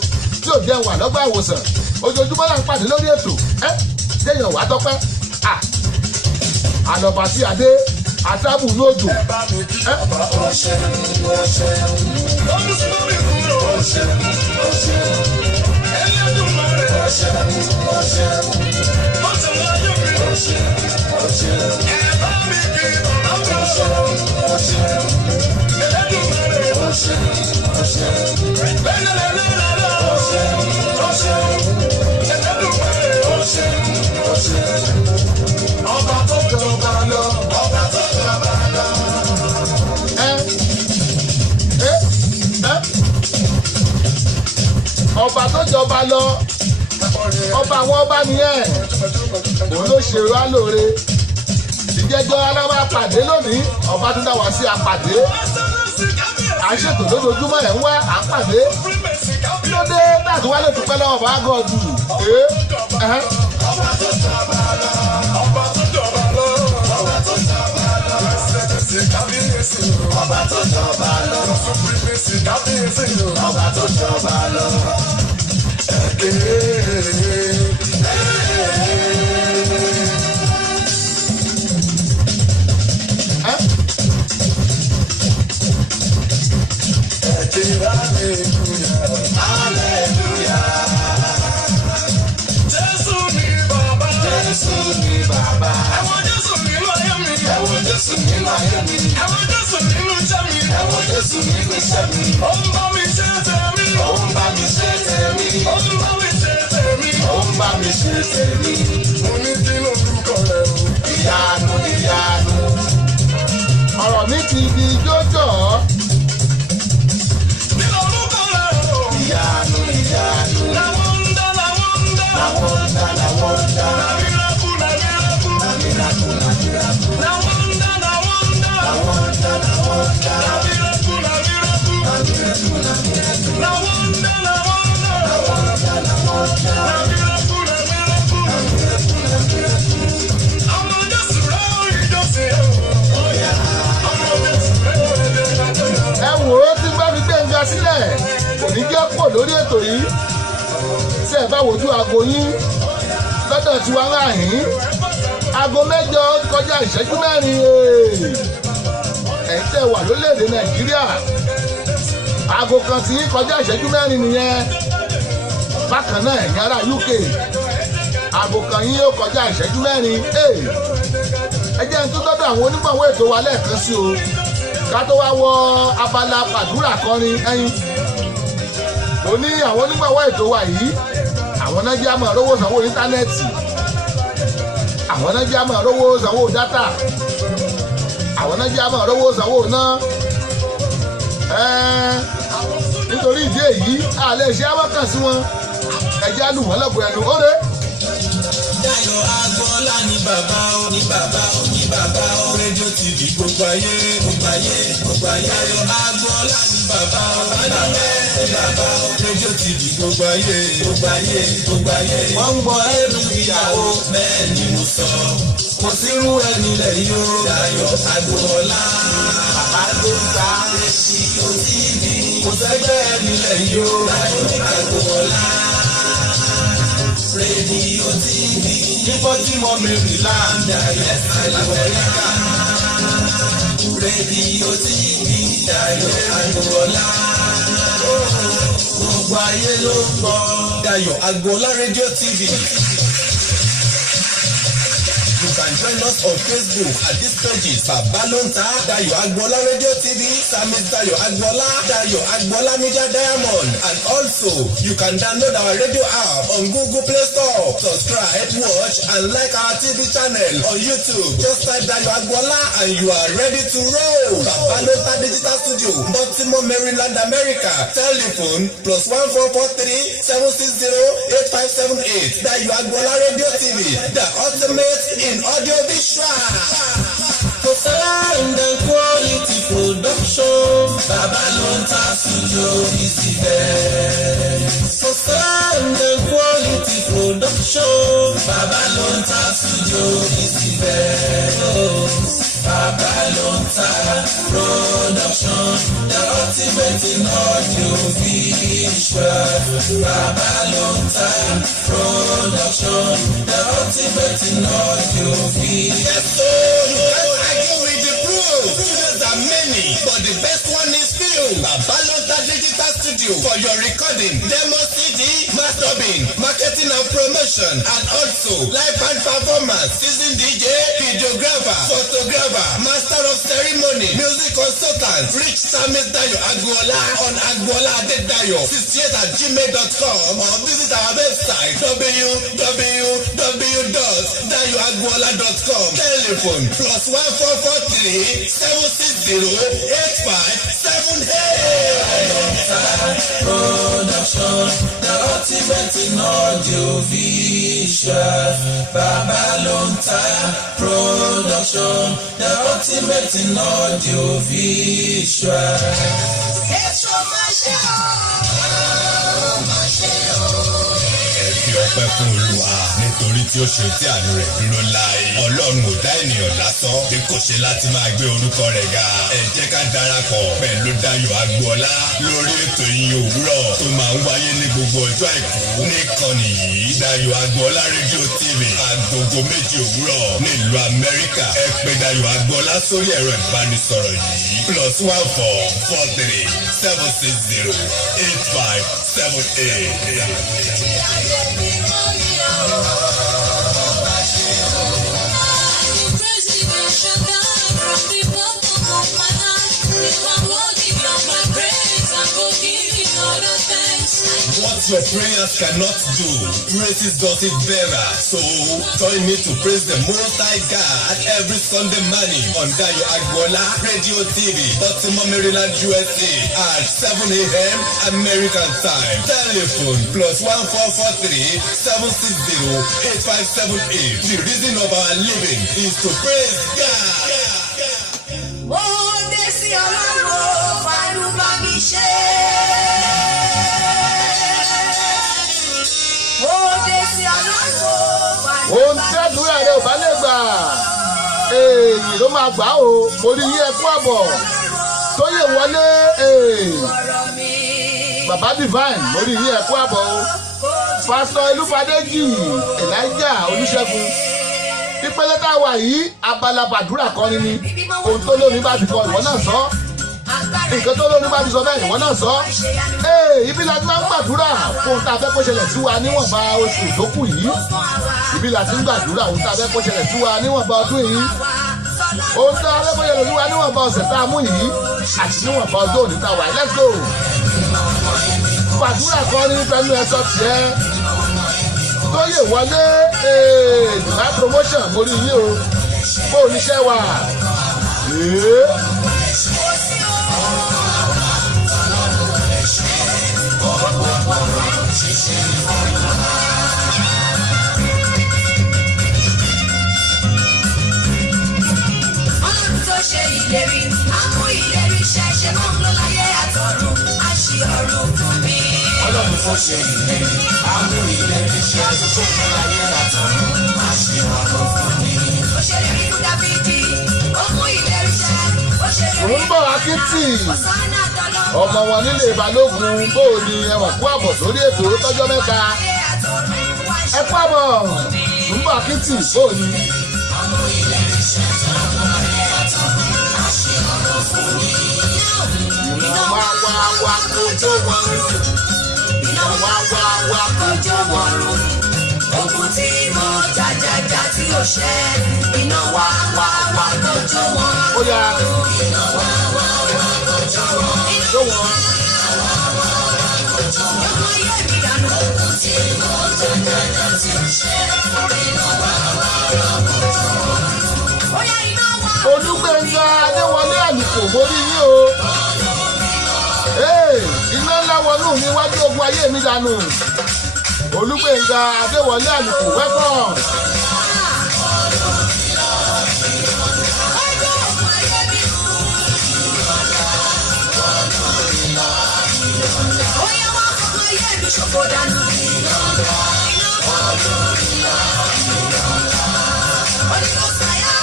Tí ò jẹun wà lọ́gbà ìwòsàn. Ojoojúmọ́ là ń pàdé lórí ètò. Jẹ́yàn wá tọ́pẹ́. Àlọ́bà sí adé àtàbù lóòjò. bá mi kí bàbá ó ṣe, ó ṣe. Ó mú sí mi kúrò ó ṣe, ó ṣe. Ẹlẹ́dùnrà rẹ̀ ó Ọba tó jọba lọ, ọba àwọn ọba nìyẹn, òun ló ṣe wá lóore. Ìjẹjọ́ alábà pàdé lónìí, ọba tún dá wá sí apàdé. À ń ṣètò lójoojúmọ́ ẹ̀ ń wá à ń pàdé. Kí ló dé láti wá lè dúpẹ́ lọ́wọ́ bá gọ́ọ̀dù? Ọba tó jọba lọ, ọba tó jọba lọ, ọba tó jọba lọ. Kábíyèsí ọba tó jọba lọ. Supremacy kábíyèsí ọba tó jọba lọ. Jésù ni bàbá. Jésù ni bàbá. Ẹ̀wọ̀n Jésù nínú ayé mi. Ẹ̀wọ̀n Jésù nínú ayé mi. Ẹ̀wọ̀n Jésù nínú iṣẹ́ mi. Ẹ̀wọ̀n Jésù nínú iṣẹ́ mi. Ó ń bá mi ṣe tèmi. Ó ń bá mi ṣe tèmi. Ó ń bá mi ṣe tèmi. Ó ń bá mi ṣe tèmi. Mo ní kí ló dúkọ̀ rẹ̀ o. Ìyanu ìyanu. Ọ̀rọ̀ mi ti di jójọ́. Kí ló dúkọ̀ rẹ̀ o. Ìyanu ìyanu. Làwọn ń dá, làwọn ń dá. Làwọn ń dá, làwọn ń dá. Nàmírakù, nàmírakù. Nàmírakù, nàmírakù. Làwọn ń dá, làwọn ń dá. Làwọn ń dá, làwọn ń dá. Nàmírakù, nàmírakù. Nàmírakù, nàmírakù. Làwọn ń dá, làwọn ń dá. Làwọn ń dá, làwọn ń dá. Nàmírakù, nàmírakù. Nàmírakù, nàmírakù. Ọmọ Jésù rẹ̀ ó ìjọsìn o. Ọmọ Jésù rẹ̀ ó ìjọsìn o. Ẹ wò ó tí bá fi Gbénga sílẹ̀ kò ní jẹ́ pọ̀ lórí ètò yìí. Ṣé ẹ bá wojú aago yín lọ́dọ̀ tí wàá rà yín? Aago mẹ́jọ kọjá ìṣẹ́jú mẹ́rin. Ẹ̀yin tẹ́ wà lórílẹ̀‐èdè Nàìjíríà. Aago kan tí yín kọjá ìṣẹ́jú mẹ́rin nìyẹn. Bákan náà ẹ̀yin ará UK. Aago kan yín yóò kọjá ìṣẹ́jú mẹ́rin. Ẹ jẹ́ n tún dọ́dọ̀ àwọn onígbọ̀wọ́ ètò wa lẹ́ẹ̀kan sí o. Ká tó wá wọ abala pàdúrà kọrin ẹyin. Mo ní àwọn onígbọ̀wọ́ ètò wa yìí. Àwọn náà jẹ́ àmọ́ rówó sanwó íńtánẹ́ẹ̀tì. Àwọn náà jẹ́ àmọ́ rówó sanwó dátà. Àwọn náà jẹ́ àmọ́ rówó sanwó náà. Nítorí ìdí èyí a lè ṣe àwọ̀kàn sí wọn. Ẹ̀jẹ̀ á lù wọ́n lọ́gbọ̀ọ́ ẹnu. Ó rè é. Dayọ̀ Agbọ́lá ní bàbá ó ní bàbá ó ní bàbá ó. Rédíò TV gbogbo ayé gbogbo ayé gbogbo ayé. Dayọ̀ Agbọ́lá ní bàbá ó ní bàbá ó ní bàbá ó. Rédíò TV gbogbo ayé gbogbo ayé gbogbo ayé. Wọ́n ń gbọ́ ẹ̀rù ìyàwó bẹ́ẹ̀ ni mo sọ. Kò sírú ẹni lẹ́yìn o. Dayọ̀ Agbọ́lá bàbá ló ń ta. Rédíò TV kò sẹ́gbẹ́ ẹni lẹ́yìn o. Dayọ̀ Agbọ́lá. Rédíò TV nígbà tí mo mẹ́rin láǹdà ẹ̀sẹ̀ l'Amẹ́ríkà. Rédíò TV Dayọ̀ Agbọ́lá. Gbogbo ayé ló ń gbọ́. Dayọ̀ Agbọ́lá Rédíò TV. You can join us on Facebook at these pages: Babalonta, Dayọ̀ Agbọ́lá Radio TV, Samis Dayọ̀ Agbọ́lá, Dayọ̀ Agbọ́lá Media Diamond, and also you can download our radio app on Google Play Store. Subscribe, watch, and like our TV channel on YouTube. Just type Dayọ̀ Agbọ́lá and you are ready to roll. Babalonta Digital Studio, Baltimore, Maryland, America. Telephone +1443 760 8578. Dayọ̀ Agbọ́lá Radio TV, the ultimate in audio visual. For sound and quality production, Babalonta Studio is the best. For sound and quality production, Babalonta Studio is the best. Babalonta Production, the ultimate in audio visual. Babalonta Production, the ultimate in audio visual. Yes, so you can't argue with the proof. Students are many, but the best one is film. Babalonta digital studio for your recording, demo CD, mastering, marketing and promotion, and also live band performance, seasoned DJ, videographer, photographer, master of ceremony, music consultant. Reach Samis Dayo Agboola on agboola.dayo68@gmail.com or visit our website www.dayoagboola.com. Telephone +1443 760 8578. Production, the ultimate in audio visual. Babalonta Production, the ultimate in audio visual. Èso máa ṣe ọ́, máa ṣe ọ́. Ẹ fi ọpẹ́ fún Olúwa nítorí tí ó ṣe tí àánú rẹ̀ dúró láé. Ọlọ́run ò dá ènìyàn lásán bí kò ṣe láti máa gbé orúkọ rẹ̀ ga. Ẹ jẹ́ ká darapọ̀ pẹ̀lú Dayọ̀ Agboola lórí ètò ìyìn òwúrọ̀ tó máa ń wáyé ní gbogbo ọjọ́ àìkú níkànnì yìí. Dayọ̀ Agboola rédíò TV agogo 2 òwúrọ̀ nílùú Amẹ́ríkà. Ẹ pè Dayọ̀ Agboola sórí ẹ̀rọ ìbánisọ̀rọ̀ yìí +1443 760 8578. What your prayers cannot do, praises does it better. So join me to praise the Most High God every Sunday morning on Dayọ̀ Agboola Radio TV, Baltimore, Maryland, USA at 7 a.m. American time. Telephone +1443 760 8578. The reason of our living is to praise God. Mo dé sí Ọlọ́run, fàánú bá mi ṣe. Mo dé sí Ọlọ́run, fàánú ohun bá tí mi àdúrà ṣe. rẹ ò bá lè gbà èyí ló máa gbà ó orí yí ẹkú àbọ̀ tó yè wọlé Ọ̀rọ̀ mi. bàbá divine lórí yí ẹkú àbọ̀ o pásítọ̀ Elúfadéjì Elijah Olúṣẹ́gun ìpele tá a wà yìí abala gbàdúrà kọ́ni ni ohun tó lómi bá ti kọ ìwọ náà sọ nǹkan tó lómi bá ti sọ bẹ́ẹ̀ ìwọ náà sọ ibi la ti máa ń gbàdúrà fún ohun tá a fẹ́ kó ṣẹlẹ̀ sí wa níwọ̀nba oṣù tó kù yìí ibi la ti ń gbàdúrà ohun tá a fẹ́ kó ṣẹlẹ̀ sí wa níwọ̀nba ọdún yìí ohun tá a fẹ́ kó ṣẹlẹ̀ sí wa níwọ̀nba ọ̀sẹ̀ tá a mú yìí àti níwọ̀nba ọjọ́ òní tá a wà let's go gbàdúrà kọ́ni pẹ̀lú ẹ̀sọ́ tiẹ̀ tó yè wọlé Dubai promotion mórí yín o bó oníṣẹ́ wà. Ọlọ́run tó ṣe ìlérí, àmú ìlérí ṣẹ̀ṣẹ̀ mọ́ ń lọ láyé àtọ̀run, àṣì ọ̀run fún mi. Ọlọ́run tó ṣe ìlérí, àmú ìlérí ṣẹ̀ṣẹ̀ mọ́ láyé àtọ̀run, àṣì ọ̀run fún mi. Ó ṣe ìlérí fún Dáfídì, ó mú ìlérí ṣẹ. Ó ṣe ìlérí ń bọ̀ akitì Hòsánà tọ́lọ́run. ọmọ wọn nílé Balógun bó o ní ẹwọ̀n kú àbọ̀ sórí ètò tọ́jọ́ mẹ́ta Ayé àtọ̀run wá ṣe. ẹ kú àbọ̀ ń bọ̀ akitì bó o ní. Iná wá wá wá kójó wọn rún. Iná wá wá wá kójó wọn rún. Ogun tí mo jàjàjà tí ó ṣẹ. Iná wá wá wá kójó wọn ó rún. yá Iná wá wá wá kójó wọn rún. tó wọn. Ọmọ ayé mi dànù. Ogun tí mo jàjàjà tí ó ṣẹ. Iná wá wá wá kójó wọn rún. Ó yá iná wá. Olúgbénga Adéwọlé Àlùkò mórí yín o. Iná ńlá wọnú mi wájú ogun ayé mi dànù. Olúgbénga Adéwọlé Àlùkò welcome. Ṣòfò dànù. Holy Ghost fire.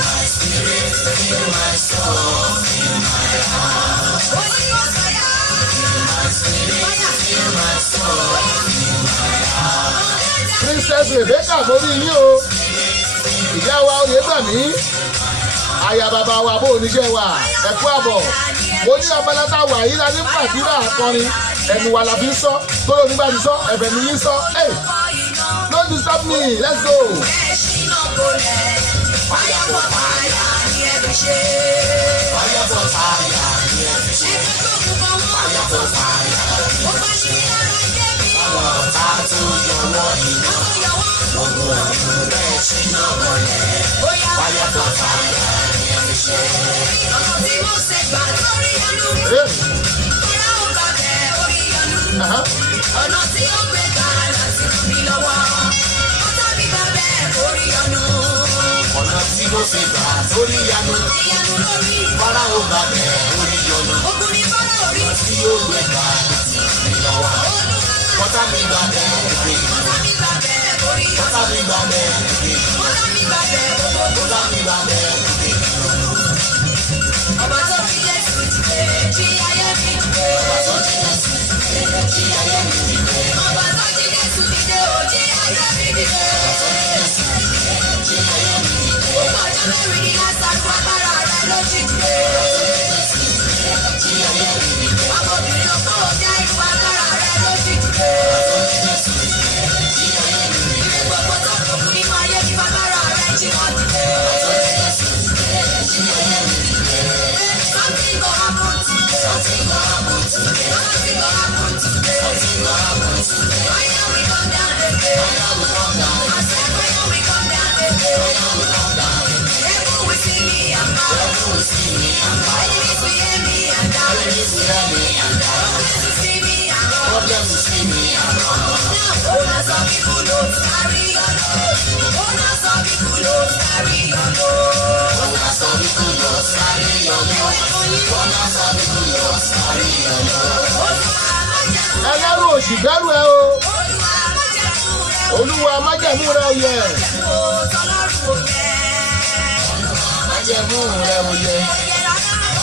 My spirit, feel my soul, feel my heart. Holy Ghost fire. My spirit, feel my soul, feel my heart. Princess Rebecca mórí yín o. Ìyá wa Oyègbàmí. aya bàbá wa bó oníṣẹ́ wa ẹ̀kú àbọ̀ mo ní abala tá a wà yìí la ní gbàdúrà akọrin ẹnu wa la fi ń sọ tó lóní bá ti sọ ẹ̀bẹ̀ mi yín sọ hey don't disturb me let's go. Fire for fire ni ẹ fi ṣe. Fire for fire ni ẹ fi ṣe. Fire for fire. Ó bá ṣe lára jẹ́ bí. Àwọn ọ̀tá tó yọwọ́ iná. Gbogbo ọ̀dùn rẹ̀ ṣínà wọlé. Fire for fire ni ẹ fi ṣe. Ọ̀nà tí mo ṣe gbà lórí ẹnu. Bóyá ó bá bẹ̀ orí ẹnu. Ọ̀nà tí ó gbé gbà láti ràn mí lọ́wọ́. Ọ̀tá mi bá bẹ̀ orí ẹnu. Ọ̀nà tí mo ṣe gbà lórí ìyanu. Ìyanu lórí. Fọ́nrán ó bá bẹ̀ orí ọ̀nà. Ogun ní fọ́nrán orí. Tí ó gbé gbà láti ràn mí lọ́wọ́. Ọ̀tá mi bá bẹ̀ orí ọ̀nà. Ọ̀tá mi bá bẹ̀ orí ẹnu. Ọ̀tá mi bá bẹ̀ orí ọ̀nà. Ọ̀tá mi bá bẹ̀ gbogbo. Ọ̀tá mi bá bẹ̀ orí ọ̀nà. Ọba tó fi Jésù dìde, jí ayé mi dìde. Ọba tó jí Jésù dìde, jí ayé mi dìde. Ọba tó jí Jésù dìde, ó jí ayé mi dìde. Jí ayé mi dìde. Ó kọjá mẹ́rin ní lásàkó agbára rẹ̀ ló jí dìde. Jí ayé mi dìde. Ọmọbìnrin ló kọ́ ọjà ìlú agbára rẹ̀ ló jí dìde. Jí ayé mi dìde. Ilé gbogbo tó kù nínú ayé ní agbára rẹ̀ jí wọ́n dìde. Jí ayé mi dìde. Something go happen today. Something go happen today. Something go happen today. Something go happen today. Fire will come down again. Fire will come down. I said fire will come down again. Fire will come down. Heaven will see me and bow. Heaven will see me and bow. Enemies will hear me and down. Enemies will hear me and down. Problems will see me and run. Problems will see me and run. Now, owners of people don't carry on. Owners of people don't carry on. Owners of people don't carry on. Owners of people don't carry on. ẹlẹ́rù òsì bẹ̀rù ẹ o olúwa májẹ̀mú rẹ o yẹ. Májẹ̀mú rẹ ò yẹ.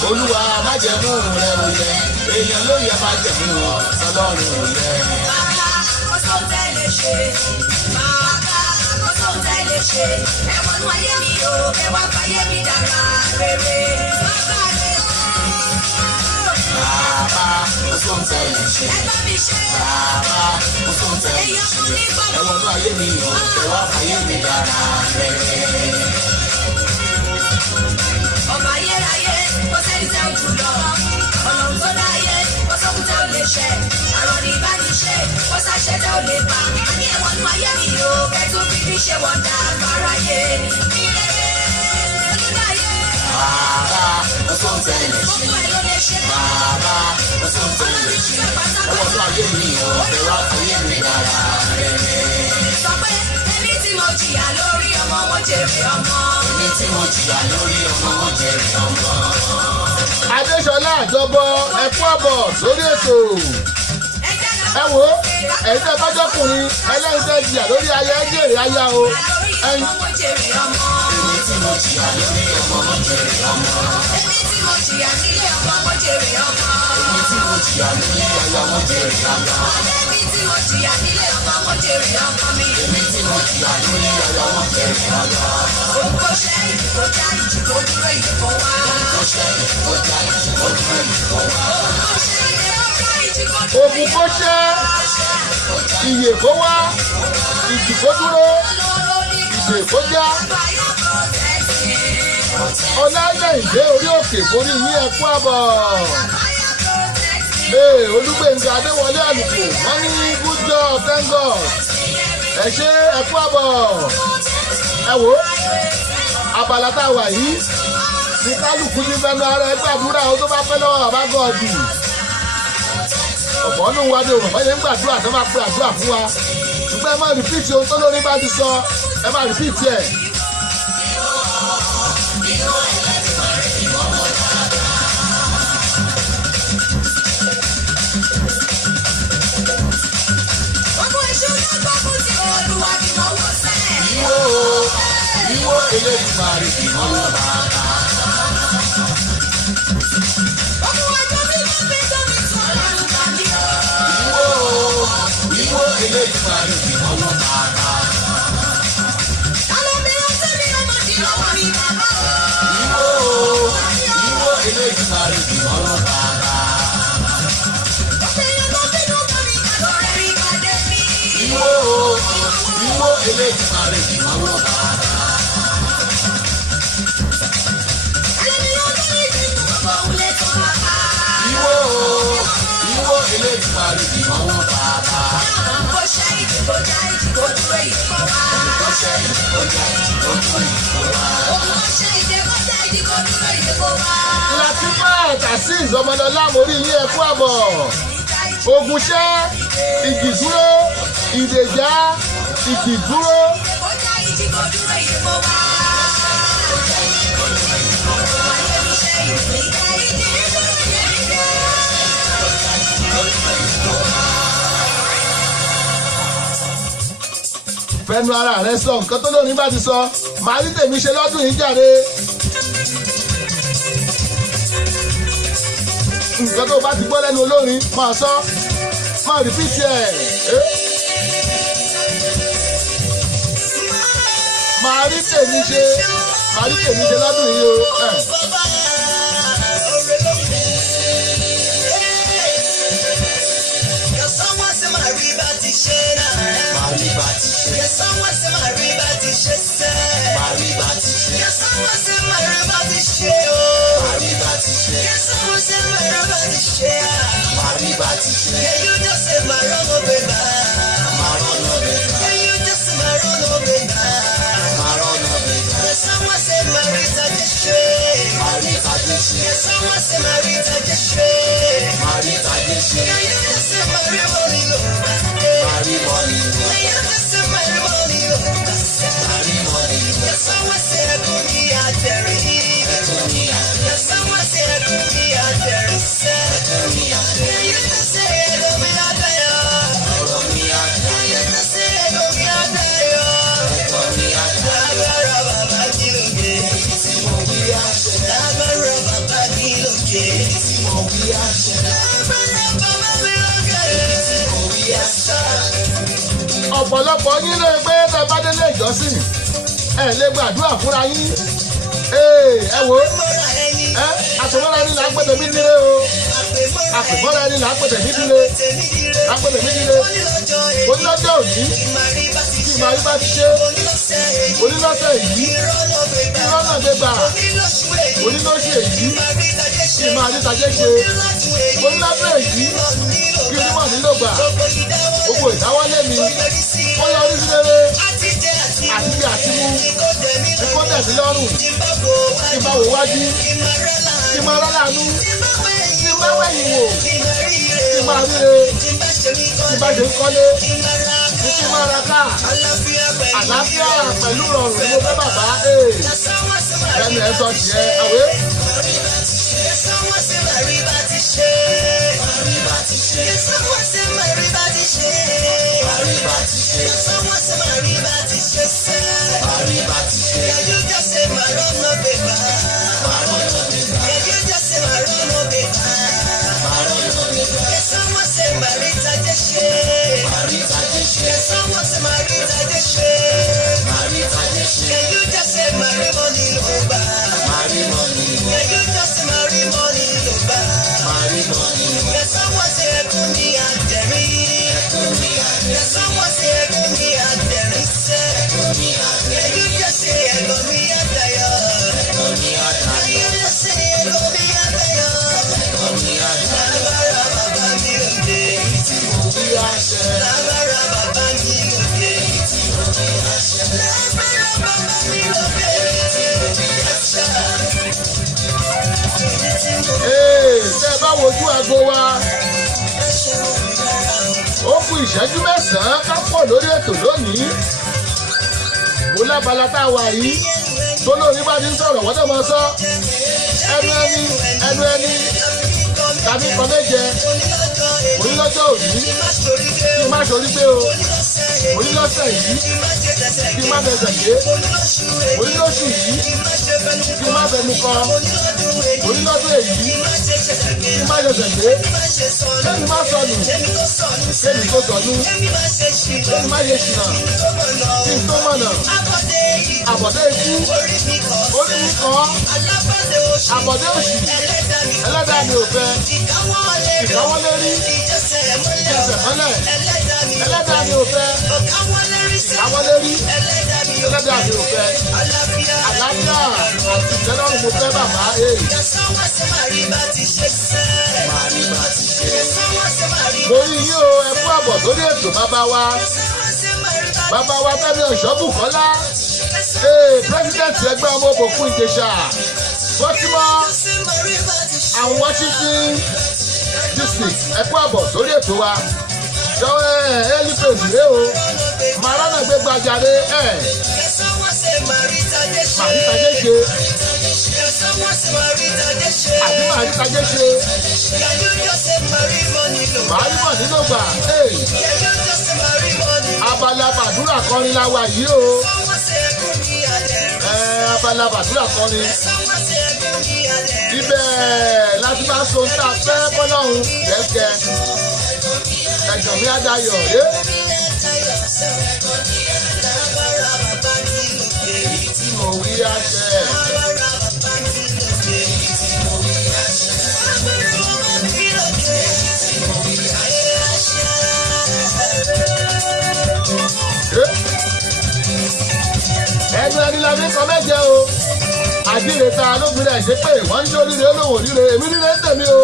Olúwa májẹ̀mú rẹ ò yẹ. Èèyàn ló yẹ májẹ̀mú Ọlọ́run ò yẹ. Ẹ̀wọ̀n ayé mi o, ẹ̀wọ̀n fàyè mi dára rere. Bàbá rẹ̀ o. Bàbá kò sóhun tẹ́ lè ṣe. Ẹ bá mi ṣe. Bàbá kò sóhun tẹ́ lè Èèyàn ṣe. fún mi gbọ́. Ẹ̀wọ̀n náà ayé mi ò ẹ̀wọ̀n fàyè mi dára rere. Ọba ayérayé, kò sẹ́ni tẹ́ ò jù lọ. Ọlọ́run tó dáyé, kò sóhun tẹ́ ò lè ṣe. Àrọ̀ ní ìbániṣe, kò sáṣẹ tẹ́ ò lè pa. Àní ẹ̀wọ̀n nú ayé mi o, kẹ́tù fi mi ṣe wọ̀dà fáráyé. Ìrere ló dáyé. Bàbá kò sóhun tẹ́ lè ṣe. Gbogbo ẹ̀ ló lè ṣe. Bàbá kò sóhun tẹ́ lè Ọlọ́run ṣe. ṣe pátápátá. Ẹ̀wọ̀n náà ayé mi ò ẹ̀wọ̀n fàyè mi dára rere. Sọ pé èmi tí mo jìyà lórí ọmọ, mo jèrè ọmọ. Èmi tí mo jìyà lórí ọmọ ó jèrè ọmọ. adéṣọlá àjọbọ ẹkú àbọ̀ sórí ètò ẹ wo ẹ̀yin tẹ́ bá jọkùnrin ẹlẹ́yin tẹ́ jìyà lórí aya ẹ jèrè aya o ẹ̀yin Mo jèrè ọmọ. Èmi tí mo jìyà lórí ọmọ ó jèrè ọmọ. Èmi tí mo jìyà nílé ọmọ, mo jèrè ọmọ. Èmi tí mo jìyà lórí aya ó jèrè ọmọ. Èmi tí mo jìyà nílé ọmọ, mo jèrè ọmọ mi. Èmi tí mo jìyà lórí aya ó jèrè ọmọ. Ògo ṣe ìdìbò já ìdìbò dúró ìdìbò wá. Ó ṣe ìkọjá ìṣòro ìkọ wá. Ògo ṣe ìdìbò ìdìbò dúró ogun kó ṣẹ́ ìyè kó wá ìjì kó dúró ìdè kó já ọlájẹ̀ǹdé orí òkè borí yín ẹkú àbọ̀ olúgbèǹga adéwọlé àlùkò wọ́n ní good job thank God ẹ ṣé ẹkú àbọ̀ ẹ wò abala tá a wà yìí ní kálukú ní fẹnu ara ẹ gbàdúrà ó tó bá pẹ́ lọ́wọ́ bàbá gọọdù ọ̀pọ̀ ọ̀nù wa ni òun ọ̀pọ̀ yẹn ń gbàdúrà tó máa pe àdúrà fún wa ṣùgbọ́n ẹ má rìpíìtì ohun tó lórí bá ti sọ ẹ má rìpíìtì ẹ̀. Ọmọ èṣù náà gbógun ti Olúwa bí wọ́n wò sẹ́ẹ̀. Ìwọ Elédùmarè kì wọ́n wọ bàbá. Ọmọ ẹjọ́ bí wọ́n fi tóbi tún Ọlọ́run bá mi o. Ìwọ Elédùmarè kì wọ́n wọ bàbá. Àwọn mìíràn tí mi ọmọ di lọ́wọ́ mi bàbá o. Ìwọ Elédùmarè bí wọ́n wò bàbá. Ẹlẹ́ni olórí ti kú gbogbo wulẹ̀ tó bàbá. Ìwọ Elédùmarè bí wọ́n wò bàbá. Kò ṣe ìdìbò já ìdìbò dúró ìdìbò wá. Kò ṣe ìdìbò já ìdìbò dúró ìdìbò wá. Kò ṣe ìdìbò já ìdìbò dúró ìdìbò wá. Latifa Azeez Ọmọlọ́lá mórí ilé ẹ̀kú àbọ̀. Ògùnṣẹ́ ìgìdúró ìdèjà ìgìdúró. Ó já ìdìbò dúró ìdìbò wá. Fẹ́nu ara rẹ sọ nǹkan tó lónìí bá ti sọ màá rí tèmi ṣe lọ́dún yìí jàre. Nǹkan tó bá ti gbọ́ lẹ́nu olórin máa sọ máa rìpíìtì ẹ̀. Màá rí tèmi ṣe lọ́dún yìí o. Ọ̀pọ̀lọpọ̀ yín lè gbé tẹ bá délé ìjọsìn ẹ lè gbàdúrà fúnra yín. Ẹ wo àtọ̀mọ́ra ẹni là ń pètè mí nílé o. Àpèmọ́ra ẹni là ń pètè mí nílé. Onílọ́jọ́ òní kí màrí bá ti ṣe. Onílọ́sẹ̀ yìí kí lọ́nà gbé gbà. Onílọ́sẹ̀ èyí kí màrí tajé ṣe. Onílọ́sẹ̀ èyí kí onímọ̀ nílò gbà. Gbogbo ìdáwọ́lé mi ó yọ orí sí rere àti bí àtimú ní kó tẹ̀sí lọ́rùn kí n bá wò wájú kí n máa rálàánú kí n bá wẹ̀yìn wò kí n máa ríre kí n bá ṣe ń kọ́lé kí n máa ra káà àlàáfíà pẹ̀lú rọrùn ni mo fẹ́ bàbá ẹnu ẹ̀ sọ tiẹ̀ àwẹ̀. Tẹ́ bá wojú aago wa ó kù ìṣẹ́jú mẹ́sàn-án ká pọ̀ lórí ètò lónìí. Mo lábala tá a wà yìí tó lórí bá ti ń sọ̀rọ̀ wọ́n tó máa sọ ẹnu ẹni tàbí kan méje onílọ́jọ́ òní kí n má ṣorí pé o onílọ́sẹ̀ yìí kí n má fẹsẹ̀ gbé onílọ́sù yìí kí n má fẹnu kọ onílọ́dún èyí kí n má ṣẹ̀ṣẹ̀ gbé kẹ́ni má sọnù kẹ́ni tó sọnù kẹ́ni má ṣe ṣìnà kí n tó mọ̀nà àbọ̀dé ikú orí mi kan àbọ̀dé òṣì ẹlẹ́dàá mi ò fẹ́ ìkáwọ́lé rí ìjẹsẹ̀ mọ́lẹ̀ ẹlẹ́dàá mi ò fẹ́ ìkáwọ́lé rí lẹ́dẹ̀ àmì òfẹ́. Àlàáfíà àti ìtẹ́lọ́rùn mo fẹ́ bàbá. Mo rí yín o, ẹ kú àbọ̀ sórí ètò bàbá wa. Bàbá wa Fẹ́mi Ọ̀ṣọ́bùkọ́lá. Pírẹ́sìdẹ̀ntì ẹgbẹ́ ọmọ òbòkun Ìjẹ̀ṣà. Baltimore and Washington district. Ẹ kú àbọ̀ sórí ètò wa. Jọ̀wọ́ Eli Pèsè rè o. Màránà gbé gbàjáde Màríta Jésè. Àbí Màríta Jésè. Màrímọ̀ nínú gbà. Abala bàdúrà kọrin la wà yìí o. Abala bàdúrà kọrin. Ibẹ̀ láti máa so ń ta fẹ́ bọ́lọ́hún gẹ́gẹ́. Ẹ̀jọ̀ mi á dayọ̀ yé. Tí mo wí àṣẹ. Ẹnu ẹni la fi ń kọ mẹ́jẹ o. Àdìrẹ ta lóbìnrin ẹ̀ ṣe pé wọ́n ń jó líle olówó líle èmi líle ń tèmi o.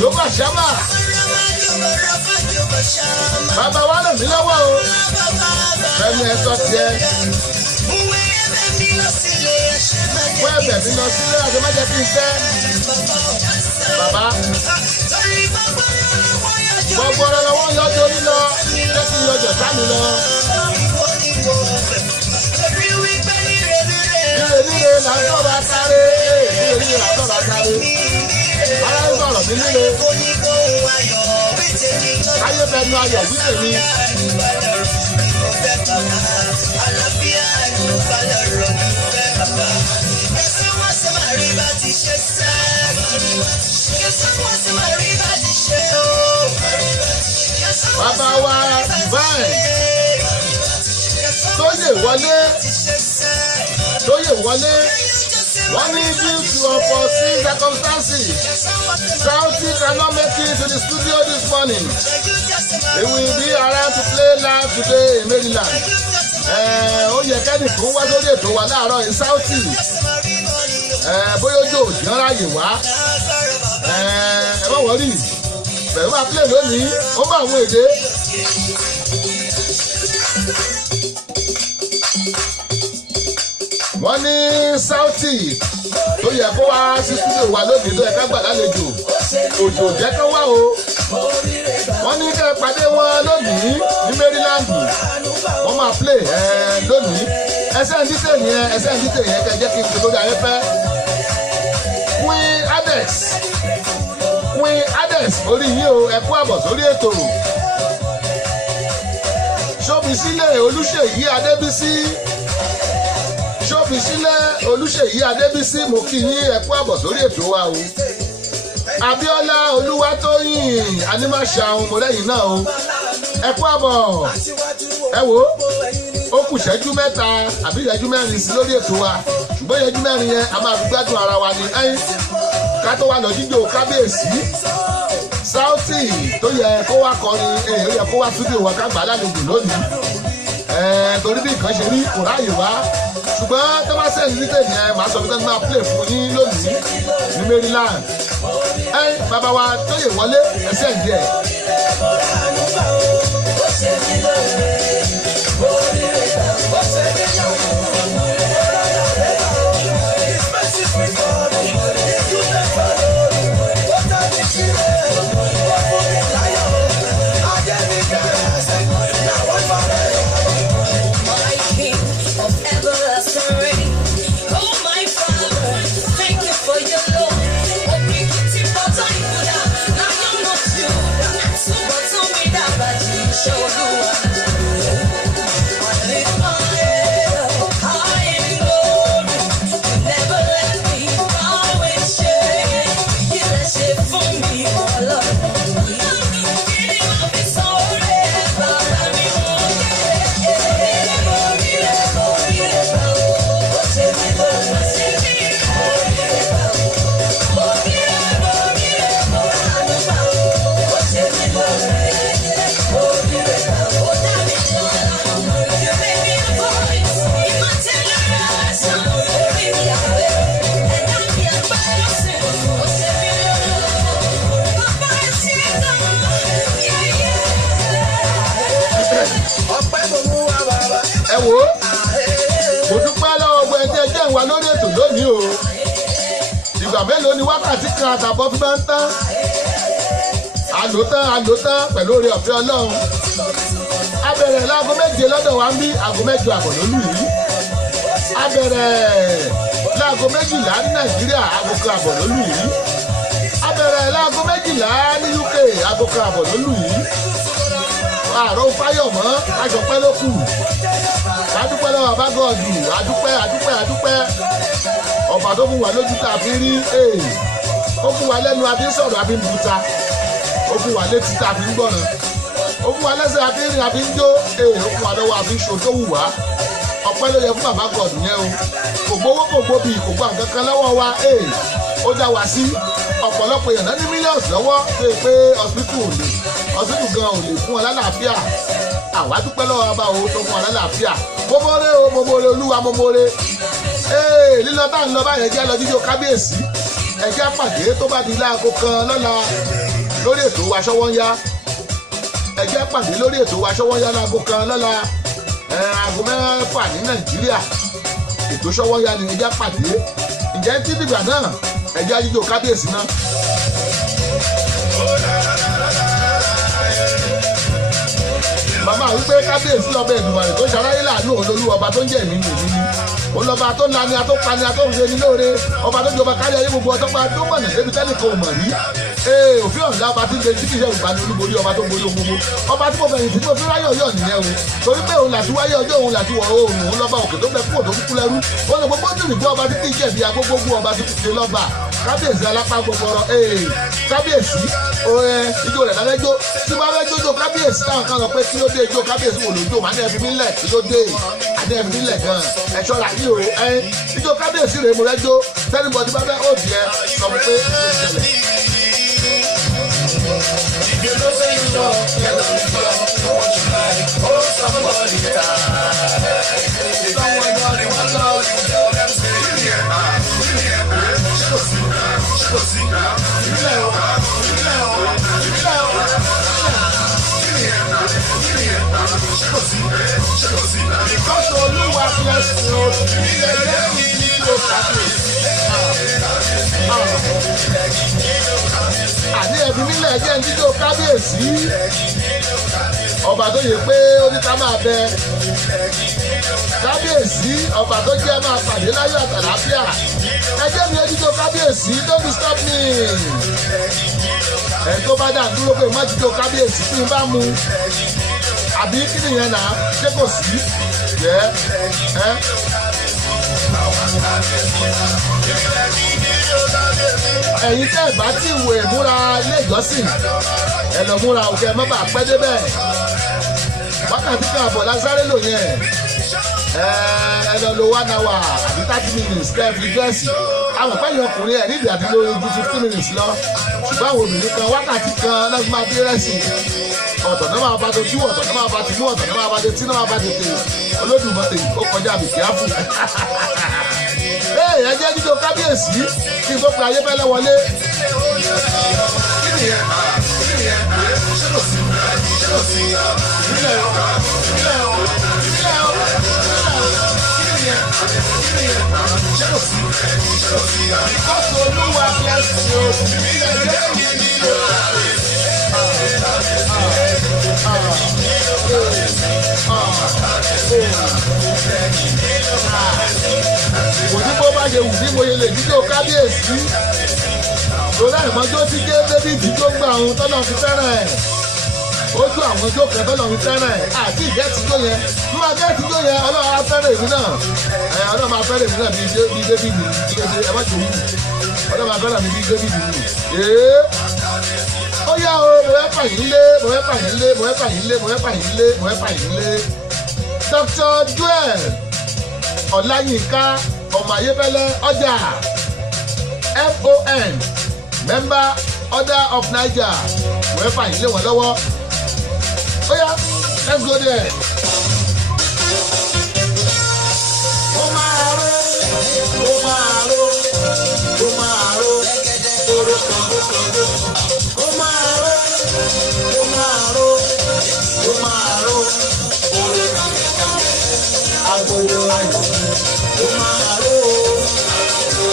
Yorùbá ṣámà. Bàbá wa ràn mí lọ́wọ́ o. Fẹ́mi ẹ sọ tiẹ̀. Wọ́n ẹ̀bẹ̀ mi lọ sílé àti má jẹ́ kí n tẹ́. Bàbá. Gbogbo ọ̀rọ̀ lọ́wọ́ yọjọ́ orí lọ. Jẹ́ kí n yọjọ́ sámi lọ. Líle là ń sọ̀rọ̀ àtàrẹ. Líle là ń sọ̀rọ̀ àtàrẹ. Ara ń sọ̀rọ̀ mi líle. Ayé bẹnu ayọ̀ wí tèmi. Bàbá wa báyìí tóyè wọlé wọ́n ní due to unforeseen circumstances Sauty cannot make it to the studio this morning. He will be around to play live today in Maryland. Ó yẹ kẹ́nìkan wá sórí ètò wa láàárọ̀ yìí Sauty. Bóyá ojú òjò ráyè wá. Ẹ má wọrí. Bẹ̀rù máa play lónìí. Ó bá àwọn èdè. Wọ́n ní Sauty tó yẹ kó wá sí studio wa lónìí tó yẹ ká gbà lálejò. Òjò jẹ́ kó wá o. Wọ́n ní kẹ́ pàdé wọn lónìí ní Maryland. Wọ́n máa play lónìí. Ẹsẹ̀ ń dítè yẹn kẹ́ jẹ́ kí n tó lórí ayẹ́fẹ́. Queen Ades orí yìí o ẹ kú àbọ̀ sórí ètò. Ṣóbísílẹ̀ Olúṣèyí Adébísí mo kí yín ẹ kú àbọ̀ sórí ètò wa o. Abíọ́lá Olúwatóyìn Animashaun mo lẹ́yìn náà o. Ẹ kú àbọ̀. Ẹ wò ó kù ìṣẹ́jú mẹ́ta àbí ìṣẹ́jú mẹ́rin sí lórí ètò wa. Ṣùgbọ́n ìṣẹ́jú mẹ́rin yẹn a máa fi gbádùn ara wa ní ká tó wà lọ jíjó kábíyèsí. Sauty tó yẹ kó wá kọrin ó yẹ kó wá studio wa ká gbà lálejò lónìí. Torí bí nǹkan ṣe rí kò ráàyè wá. Ṣùgbọ́n tó bá sẹ́yìn ní tèmi màá sọ fún máa play fún yín lónìí ní Maryland. Bàbá wa Tóyè wọlé ẹsẹ̀ díẹ̀. But o ìgbà mélòó ni wákàtí kan àtàbọ̀ fi máa ń tán àlòtán pẹ̀lú oore ọ̀fẹ́ Ọlọ́run a bẹ̀rẹ̀ láago méje lọ́dọ̀ wa ń bí aago mẹ́jọ àbọ̀ lólù yìí a bẹ̀rẹ̀ láago méjìlá ní Nàìjíríà aago kan àbọ̀ lólù yìí a bẹ̀rẹ̀ láago méjìlá ní UK aago kan àbọ̀ lólù yìí àrò fáyọ̀mọ́ àjọpẹ́ ló kù adúpẹ́ lọ́wọ́ bá gọ́ọ̀dù adúpẹ́ ọba tó fún wa lójú tá a fi rí ó fún wa lẹ́nu a fi ń sọ̀rọ̀ a fi ń buta ó fún wa létí tá a fi ń gbọ́ràn ó fún wa lẹ́sẹ̀ a fi ń rìn a fi ń jó ó fún wa lọ́wọ́ a fi ń ṣo tó wù wá ọpẹ́ ló yẹ fún bàbá gọ́ọ̀dù yẹn o kò gbowó kò gbóbi kò gbà kankan lọ́wọ́ wa ó dá wa sí ọ̀pọ̀lọpọ̀ èèyàn ní mílíọ̀nù lọ́wọ́ tó yẹ pé hospital gan ò lè fún ọ lálàáfíà àwa dúpẹ́ lọ́wọ́ ọba o tó fún ọ lálàáfíà mọ́mọ́rẹ́ olúwa mọ́mọ́rẹ́ lílọ tá à ń lọ báyẹn jẹ́ lọ jíjó kábíyèsí ẹ̀jẹ̀ àpàdé tó bá di láago kan lọ́la lórí ètò wa Ṣọ́wọ́nyá ẹ̀jẹ̀ àpàdé lórí ètò wa Ṣọ́wọ́nyá láago kan lọ́la aago 6 ní Nàìjíríà ètò Ṣọ́wọ́nyá ni ẹ̀jẹ̀ àpàdé ǹjẹ́ tí dìgbà náà ẹ̀jẹ̀ àjíjó kábíyèsí náà. Màmá wípé kábíyèsí lọ́bẹ̀ Èdùmàrè tó ṣaráyé láàánú olólú ọba tó ń jẹ́ ìmí nìyí ni olọba tó ń lani ató pani ató ń ṣe ní lóore ọba tó jọba kárí ayé gbogbo ọtọ́ pa tó mọ̀nà débi tẹ́lẹ̀ kan ò mọ̀ rí òfin ọ̀dà ọba tí ń gbé títí iṣẹ́ ìgbani olúborí ọba tó borí gbogbo ọba tí mo fẹ̀yìntì tí mo fi ráyọ̀ yọ̀ nìyẹn o torí pé òun làti wáyé ọjọ́ òun làti wọ̀ oòrùn òun lọ́ba òkè tó bẹ kúrò tó kúkú lẹ́rú ó lè gbogbo jù nìgbọ́ ọba tí kì í jẹ̀bi agbógbógbó ọba tí kì í ṣe lọ́ba kábíyèsí alápá gbogbo ọ̀rọ̀ kábíyèsí ijó rẹ̀ lálẹ́ jó tí bá fẹ́ jójó kábíyèsí táwọn kan sọ pé kí ló dé ijó kábíyèsí wò lójó màá ní ẹbí mi lẹ̀ kí ló dé àdé ẹbí mi lẹ̀ gan ẹ ṣọ́ra yìí o ijó kábíyèsí rèé mo rẹ́ jó tẹ́nibọ̀dì bá fẹ́ ó di ẹ sọ fún pé ó ti ṣẹlẹ̀. You know say you know, you know what you like. Oh, somebody die. Someone got it, one love, you tell them say, because Olúwa bless you, àní ẹbí nílẹ̀ jẹ́ ń dídó kábíyèsí ọba tó yẹ pé ó ní ká máa bẹ kábíyèsí ọba tó jẹ́ máa pàdé láyọ̀ àtàlàáfíà ẹjẹ́ mi ó dídó kábíyèsí don't disturb me ẹ̀ tó bá dà dúró pé má dídó kábíyèsí tí n bá mu àbí kí nìyẹn náà ṣé kò sí yẹ ẹ́. ẹ̀yin tẹ́ ẹ̀ bá tí ìwé ìmúra ilé ìjọsìn ẹ̀ lọ múra òkè ẹ̀ má bàa pẹ́ débẹ̀ wákàtí kan àbọ̀ lásáré lò yẹn ẹ lọ lo 1 hour àbí 30 minutes kẹ́ ẹ fi dírẹ́sì àwọn pẹ́yìn ọkùnrin ẹ̀ nídìí àti lórí ju 15 minutes lọ ṣùgbọ́n àwọn obìnrin kan wákàtí kan lọ́sùn máa dírẹ́sì ọ̀tọ̀ náà máa bá tó tú ọ̀tọ̀ náà máa bá ti mú ọ̀tọ̀ náà máa bá tó tí náà máa bá tó tè Olódùmarè ó kọjá àbìkí áfù. ẹ jẹ́ dídó kábíyèsí kí n tó pe Ayébẹ́lẹ́ wọlé. Because Olúwa bless you, kò ní bó bá ṣe wù bí mo yẹ lè dídó kábíyèsí lórí àìmọ́jọ́ tí gé David tó gbà ohun tọ́lọ́ fi fẹ́ràn ẹ̀ ojú àwọn ọjọ́ kan tọ́lọ́ fi fẹ́ràn ẹ̀ àti ìgẹ́tìjọ́ yẹn bí wọ́n gẹ́tìjọ́ yẹn Ọlọ́run á fẹ́ràn èmi náà Ọlọ́run máa fẹ́ràn èmi náà bíi David ẹ má jòwú Ọlọ́run máa fẹ́ràn mi bíi David ó yá o mo fẹ́ fà yín lé mo fẹ́ fà yín lé mo fẹ́ fà yín lé mo fẹ́ fà yín lé mo fẹ́ fà yín lé Dr. Joel Ọláyínká ọmọ Ayébẹ́lẹ́ ọjà FON member order of Niger mo fẹ́ fà yín lé wọn lọ́wọ́ ó yá let's go there. ó máa ró ó máa ró ó máa ró orúkọ ó máa ró ó máa ró ó máa ró orúkọ agbolo ayọ̀ ó máa ró ó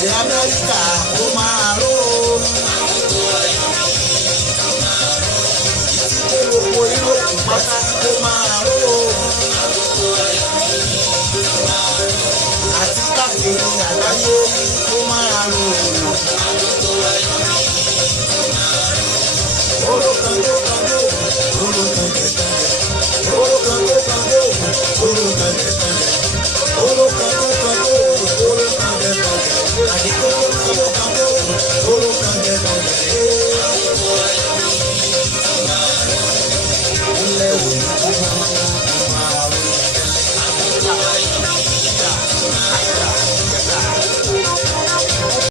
ilẹ̀ Amẹ́ríkà ó máa ró. Ìdílé gbogbo Yúróòpù pátá ó máa ró. Àti káàkiri àgbáyé ó máa ró. Oró kan tó kan tó, oró kan tẹ̀ kan tẹ̀. Oró kan tó kan tó, oró kan tẹ̀ kan tẹ̀. Oró kan tó kan tó, oró kan tẹ̀ kan tẹ̀. Àdìgbò oró kan tó kan tó, oró kan tẹ̀ kan tẹ̀.